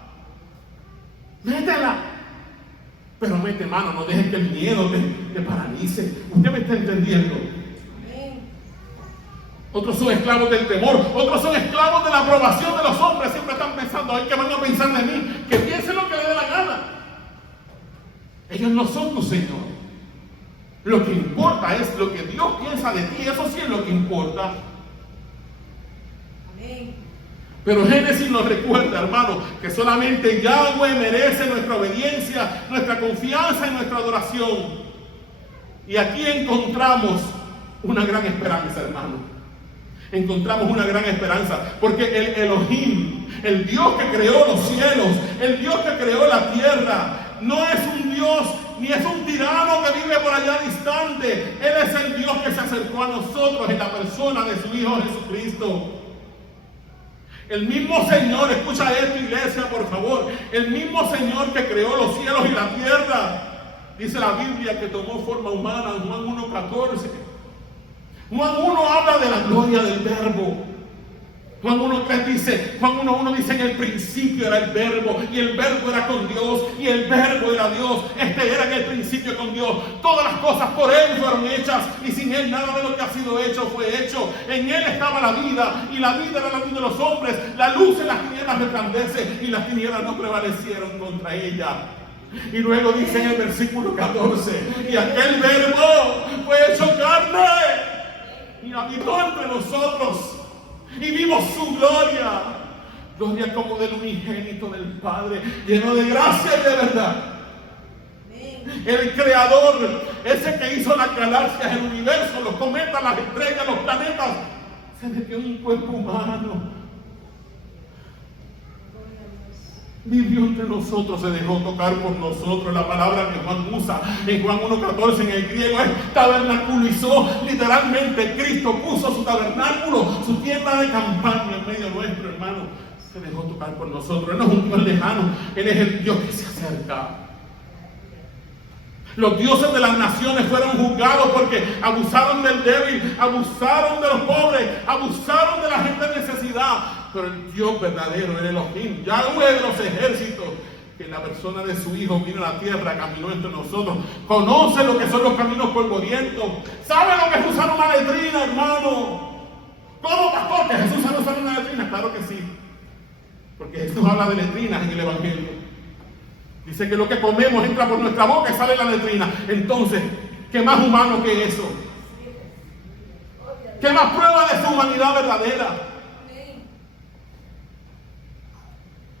Mételas. Pero mete mano, no dejes que el miedo te paralice. Usted me está entendiendo. Otros son esclavos del temor, otros son esclavos de la aprobación de los hombres. Siempre están pensando, ay, ¿qué van a pensar de mí? Que piensen lo que les dé la gana. Ellos no son tu Señor. Lo que importa es lo que Dios piensa de ti. Eso sí es lo que importa. Amén. Pero Génesis nos recuerda, hermano, que solamente Yahweh merece nuestra obediencia, nuestra confianza y nuestra adoración. Y aquí encontramos una gran esperanza, hermano. Encontramos una gran esperanza, porque el Elohim, el Dios que creó los cielos, el Dios que creó la tierra, no es un Dios ni es un tirano que vive por allá distante. Él es el Dios que se acercó a nosotros en la persona de su Hijo Jesucristo. El mismo Señor, escucha esto, iglesia, por favor. El mismo Señor que creó los cielos y la tierra. Dice la Biblia que tomó forma humana en Juan 1:14. Juan 1 habla de la gloria del Verbo. Juan 1:3 dice, Juan 1:1 dice, en el principio era el Verbo, y el Verbo era con Dios, y el Verbo era Dios. Este era en el principio con Dios. Todas las cosas por Él fueron hechas, y sin Él nada de lo que ha sido hecho fue hecho. En Él estaba la vida, y la vida era la luz de los hombres. La luz en las tinieblas resplandece, y las tinieblas no prevalecieron contra ella. Y luego dice en el versículo 14, y aquel Verbo fue hecho carne, y habitó entre nosotros. Y vimos su gloria, gloria como del unigénito del Padre, lleno de gracia y de verdad. El creador, ese que hizo las galaxias, el universo, los cometas, las estrellas, los planetas, se metió en un cuerpo humano. Vivió entre nosotros, se dejó tocar por nosotros. La palabra que Juan usa en Juan 1:14 en el griego es tabernaculizó. Literalmente Cristo puso su tabernáculo, su tienda de campaña en medio nuestro, hermano. se dejó tocar por nosotros. Él no es un Dios lejano, Él es el Dios que se acerca. Los dioses de las naciones fueron juzgados porque abusaron del débil, abusaron de los pobres, abusaron de la gente en necesidad. Pero el Dios verdadero, el Elohim, Yahweh de los ejércitos, que en la persona de su Hijo vino a la tierra, caminó entre nosotros, conoce lo que son los caminos polvorientos, sabe lo que es usar una letrina, hermano. ¿Cómo, pastor, que Jesús sabe usar una letrina? Claro que sí, porque Jesús habla de letrinas en el Evangelio. Dice que lo que comemos entra por nuestra boca y sale la letrina. Entonces, ¿qué más humano que eso? ¿Qué más prueba de su humanidad verdadera?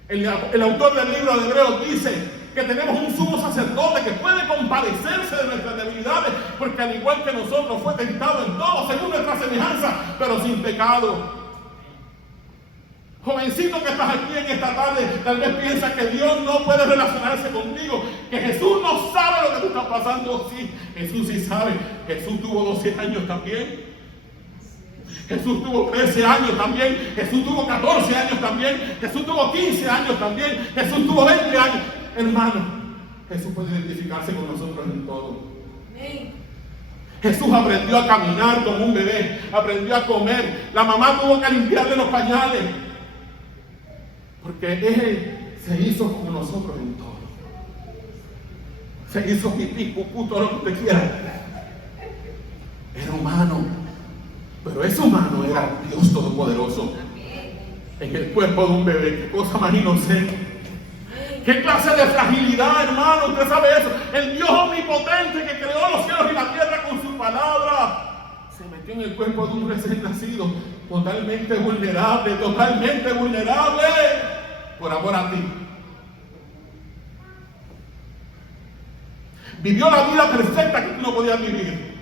El autor del libro de Hebreos dice que tenemos un sumo sacerdote que puede compadecerse de nuestras debilidades, porque al igual que nosotros fue tentado en todo según nuestra semejanza, pero sin pecado. Jovencito que estás aquí en esta tarde, tal vez piensas que Dios no puede relacionarse contigo, que Jesús no sabe lo que tú estás pasando. Sí, Jesús sí sabe. Jesús tuvo 12 años también. Jesús tuvo 13 años también. Jesús tuvo 14 años también. Jesús tuvo 15 años también. Jesús tuvo 20 años. Hermano, Jesús puede identificarse con nosotros en todo. Jesús aprendió a caminar como un bebé, aprendió a comer. La mamá tuvo que limpiarle los pañales, porque Él se hizo como nosotros en todo. Se hizo pipí, pupú, todo lo que usted quiera. Era humano, pero ese humano era Dios Todopoderoso en el cuerpo de un bebé. Qué cosa más inocente. Qué clase de fragilidad, hermano. Usted sabe eso. El Dios omnipotente que creó los cielos y la tierra con su palabra se metió en el cuerpo de un recién nacido, totalmente vulnerable, por amor a ti. Vivió la vida perfecta que tú no podías vivir,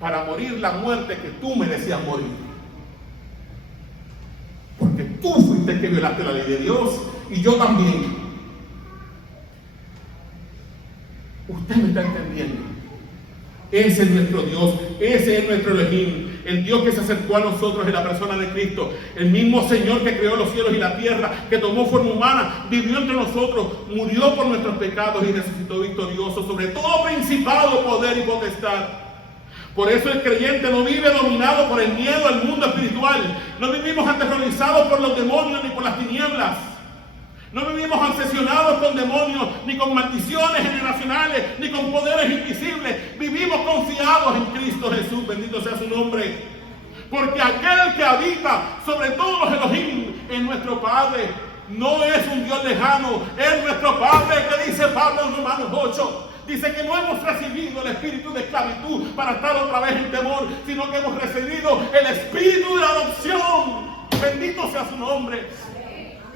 para morir la muerte que tú merecías morir. Porque tú fuiste el que violaste la ley de Dios, y yo también. Usted me está entendiendo. Ese es nuestro Dios, ese es nuestro Elohim, el Dios que se acercó a nosotros en la persona de Cristo, el mismo Señor que creó los cielos y la tierra, que tomó forma humana, vivió entre nosotros, murió por nuestros pecados y resucitó victorioso sobre todo principado, poder y potestad. Por eso el creyente no vive dominado por el miedo al mundo espiritual, no vivimos aterrorizados por los demonios ni por las tinieblas. No vivimos obsesionados con demonios, ni con maldiciones generacionales, ni con poderes invisibles. Vivimos confiados en Cristo Jesús, bendito sea su nombre. Porque aquel que habita sobre todos los Elohim es nuestro Padre. No es un Dios lejano, es nuestro Padre, que dice Pablo en Romanos 8. Dice que no hemos recibido el espíritu de esclavitud para estar otra vez en temor, sino que hemos recibido el espíritu de adopción. Bendito sea su nombre.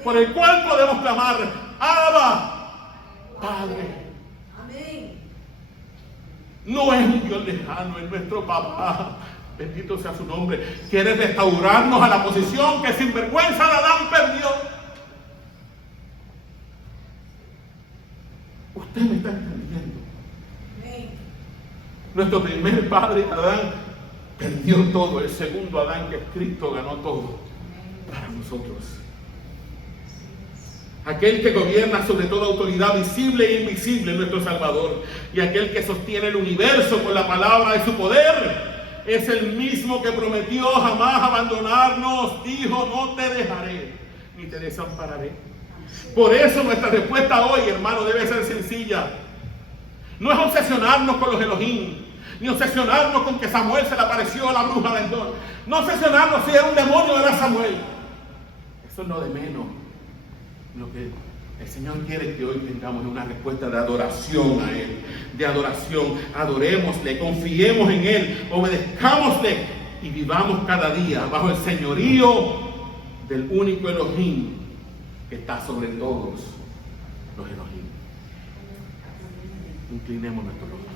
Por el cual podemos clamar, Abba, Padre. Amén. No es un Dios lejano, es nuestro papá. Bendito sea su nombre. Quiere restaurarnos a la posición que sin vergüenza Adán perdió. Usted me está entendiendo. Amén. Nuestro primer padre, Adán, perdió todo. El segundo Adán, que es Cristo, ganó todo para nosotros. Aquel que gobierna sobre toda autoridad visible e invisible, nuestro Salvador. Y aquel que sostiene el universo con la palabra de su poder, es el mismo que prometió jamás abandonarnos. Dijo, no te dejaré, ni te desampararé. Por eso nuestra respuesta hoy, hermano, debe ser sencilla. No es obsesionarnos con los Elohim, ni obsesionarnos con que Samuel se le apareció a la bruja de Endor. No obsesionarnos si era un demonio o era Samuel. Eso es lo de menos. Lo que el Señor quiere que hoy tengamos una respuesta de adoración a Él, de adoración. Adorémosle, confiemos en Él, obedezcámosle y vivamos cada día bajo el señorío del único Elohim que está sobre todos los Elohim. Inclinemos nuestro rostro.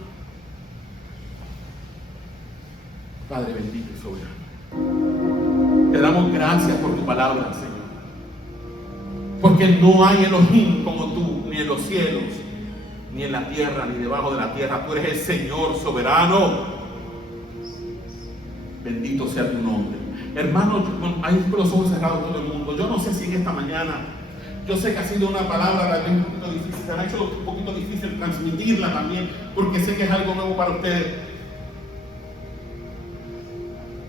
Padre bendito y soberano, te damos gracias por tu palabra, Señor. Porque no hay Elohim como tú, ni en los cielos, ni en la tierra, ni debajo de la tierra. Tú eres el Señor soberano. Bendito sea tu nombre. Hermano, ahí con los ojos cerrados todo el mundo. Yo no sé si en esta mañana, yo sé que ha sido una palabra tal vez un poquito difícil, se me ha hecho un poquito difícil transmitirla también, porque sé que es algo nuevo para ustedes.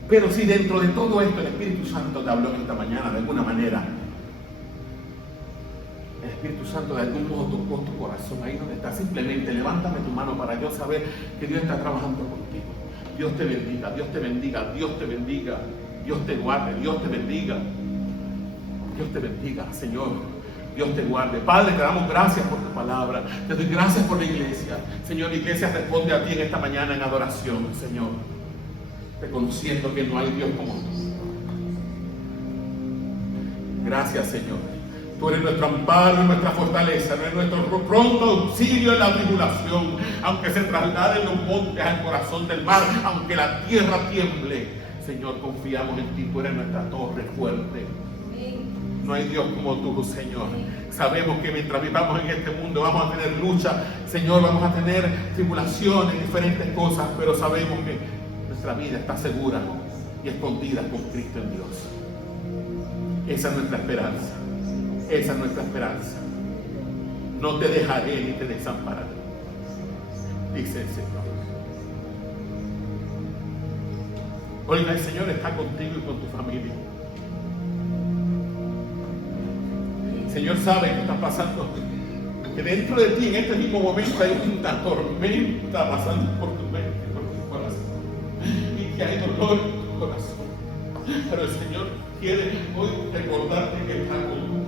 Pero si dentro de todo esto el Espíritu Santo te habló en esta mañana de alguna manera, el Espíritu Santo de algún modo tocó tu corazón ahí donde estás, simplemente levántame tu mano para yo saber que Dios está trabajando contigo. Dios te bendiga, Dios te bendiga, Dios te bendiga, Dios te guarde, Dios te bendiga, Dios te bendiga, Señor, Dios te guarde. Padre, te damos gracias por tu palabra, te doy gracias por la iglesia. Señor, la iglesia responde a ti en esta mañana en adoración, Señor, reconociendo que no hay Dios como tú. Gracias, Señor. Tú eres nuestro amparo y nuestra fortaleza, no eres nuestro pronto auxilio en la tribulación. Aunque se trasladen los montes al corazón del mar, aunque la tierra tiemble, Señor, confiamos en ti. Tú eres nuestra torre fuerte. No hay Dios como tú, Señor. Sabemos que mientras vivamos en este mundo vamos a tener lucha, Señor, vamos a tener tribulaciones, diferentes cosas, pero sabemos que nuestra vida está segura y escondida con Cristo en Dios. Esa es nuestra esperanza. Esa es nuestra esperanza. No te dejaré ni te desampararé, dice el Señor. Oiga, el Señor está contigo y con tu familia. El Señor sabe que está pasando, que dentro de ti en este mismo momento hay una tormenta pasando por tu mente, por tu corazón, y que hay dolor en tu corazón. Pero el Señor quiere hoy recordarte que está contigo.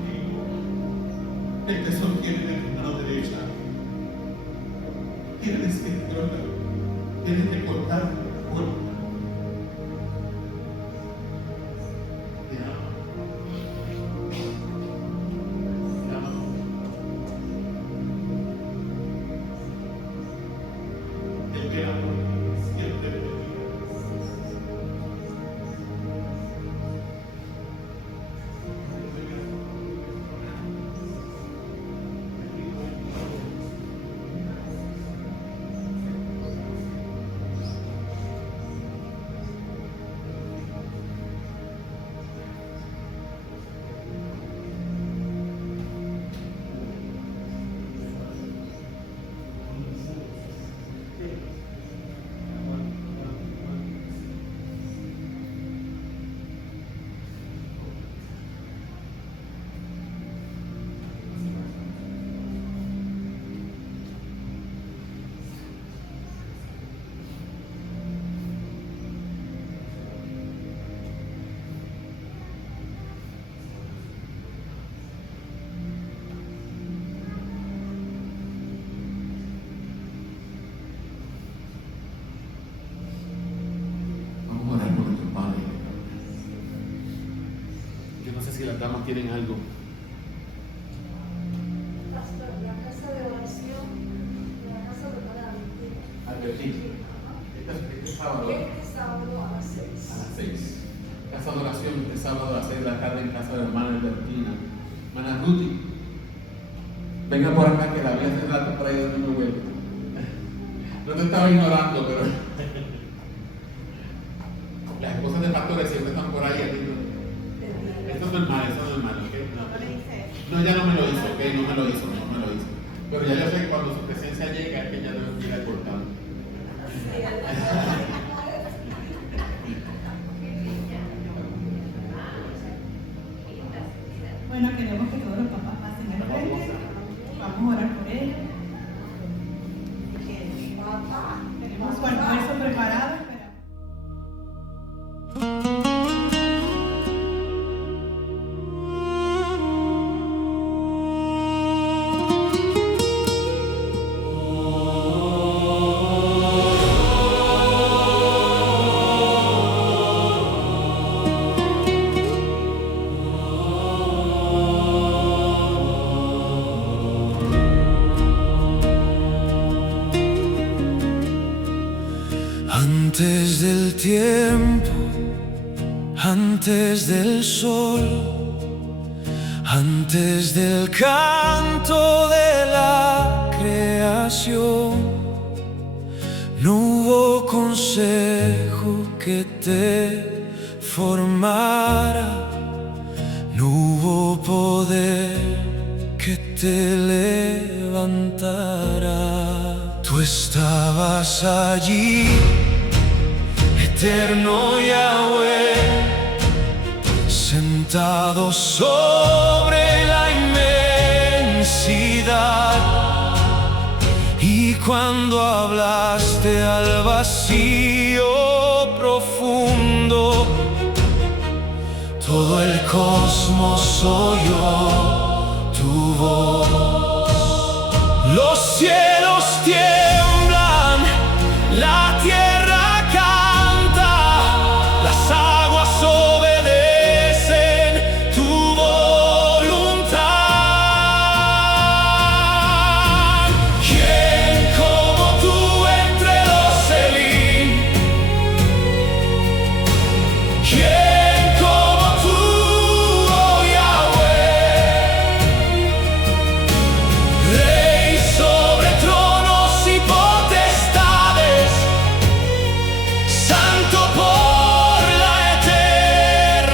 El tesoro tiene de tu mano derecha. Quiere decir, quiere recordar tu cuerpo. Te ama. Te ama. Él te ama siempre de ti. Si las damas tienen algo. Pastor, la casa de oración, la casa de Albertín. Albertín. Este sábado. Este sábado a las 6. A las 6. Casa de oración este sábado a las 6 de la tarde en casa de la hermana Albertina. Hermana Ruti, venga por acá que la vi hace rato por ahí dando vuelta. No te estaba ignorando, pero las esposas de pastores siempre están por ahí haciendo. Eso es normal, ¿ok? No, ya no me lo hizo, ¿ok? No me lo hizo. Pero ya yo sé que cuando su presencia llega es que ya debe ir cortando. Bueno, queremos que todos los papás pasen al frente. Vamos a orar por ellos. Tenemos su almuerzo preparado. Antes del tiempo, antes del sol, antes del canto de la creación, no hubo consejo que te formara. quemara, no hubo poder que te levantara. Tú estabas allí, eterno Yahweh, sentado sobre la inmensidad. Y cuando hablaste al vacío profundo, todo el cosmos oyó tu voz. Los cielos tiemblan, la tierra canta, las aguas obedecen tu voluntad. ¿Quién como tú entre los Elim? ¿Quién como tú, oh Yahweh? Rey sobre tronos y potestades, santo por la eternidad.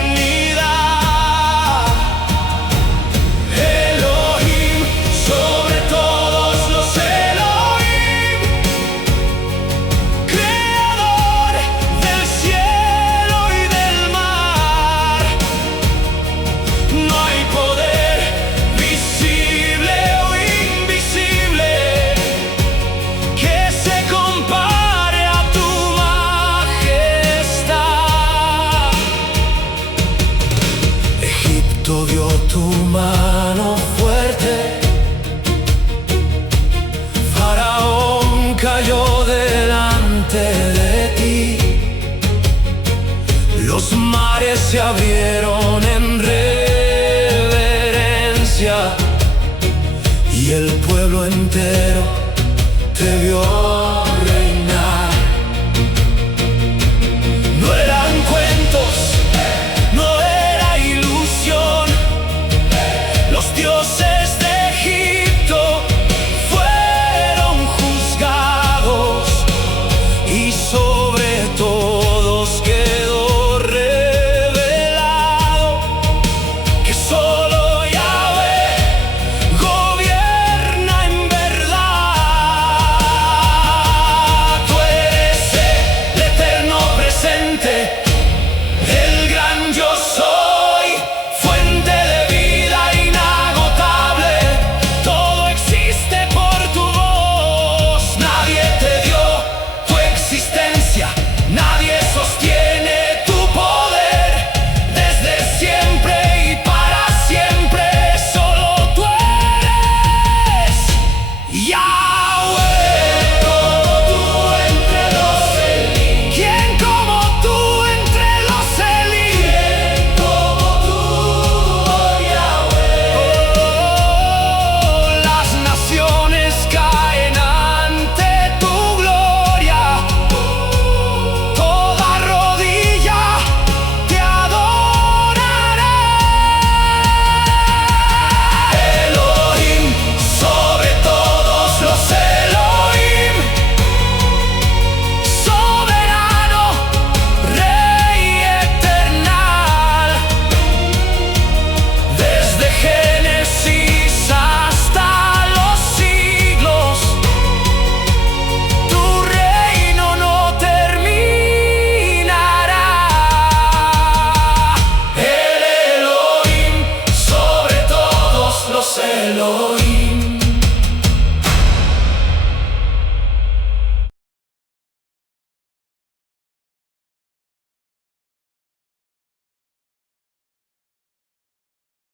Elohim sobre todos los Elohim, creador del cielo y del mar. No hay poder visible o invisible que se compare a tu majestad. Egipto vio tu mano fuerte, Faraón cayó delante de ti. Los mares se abrieron en reverencia y el pueblo entero te vio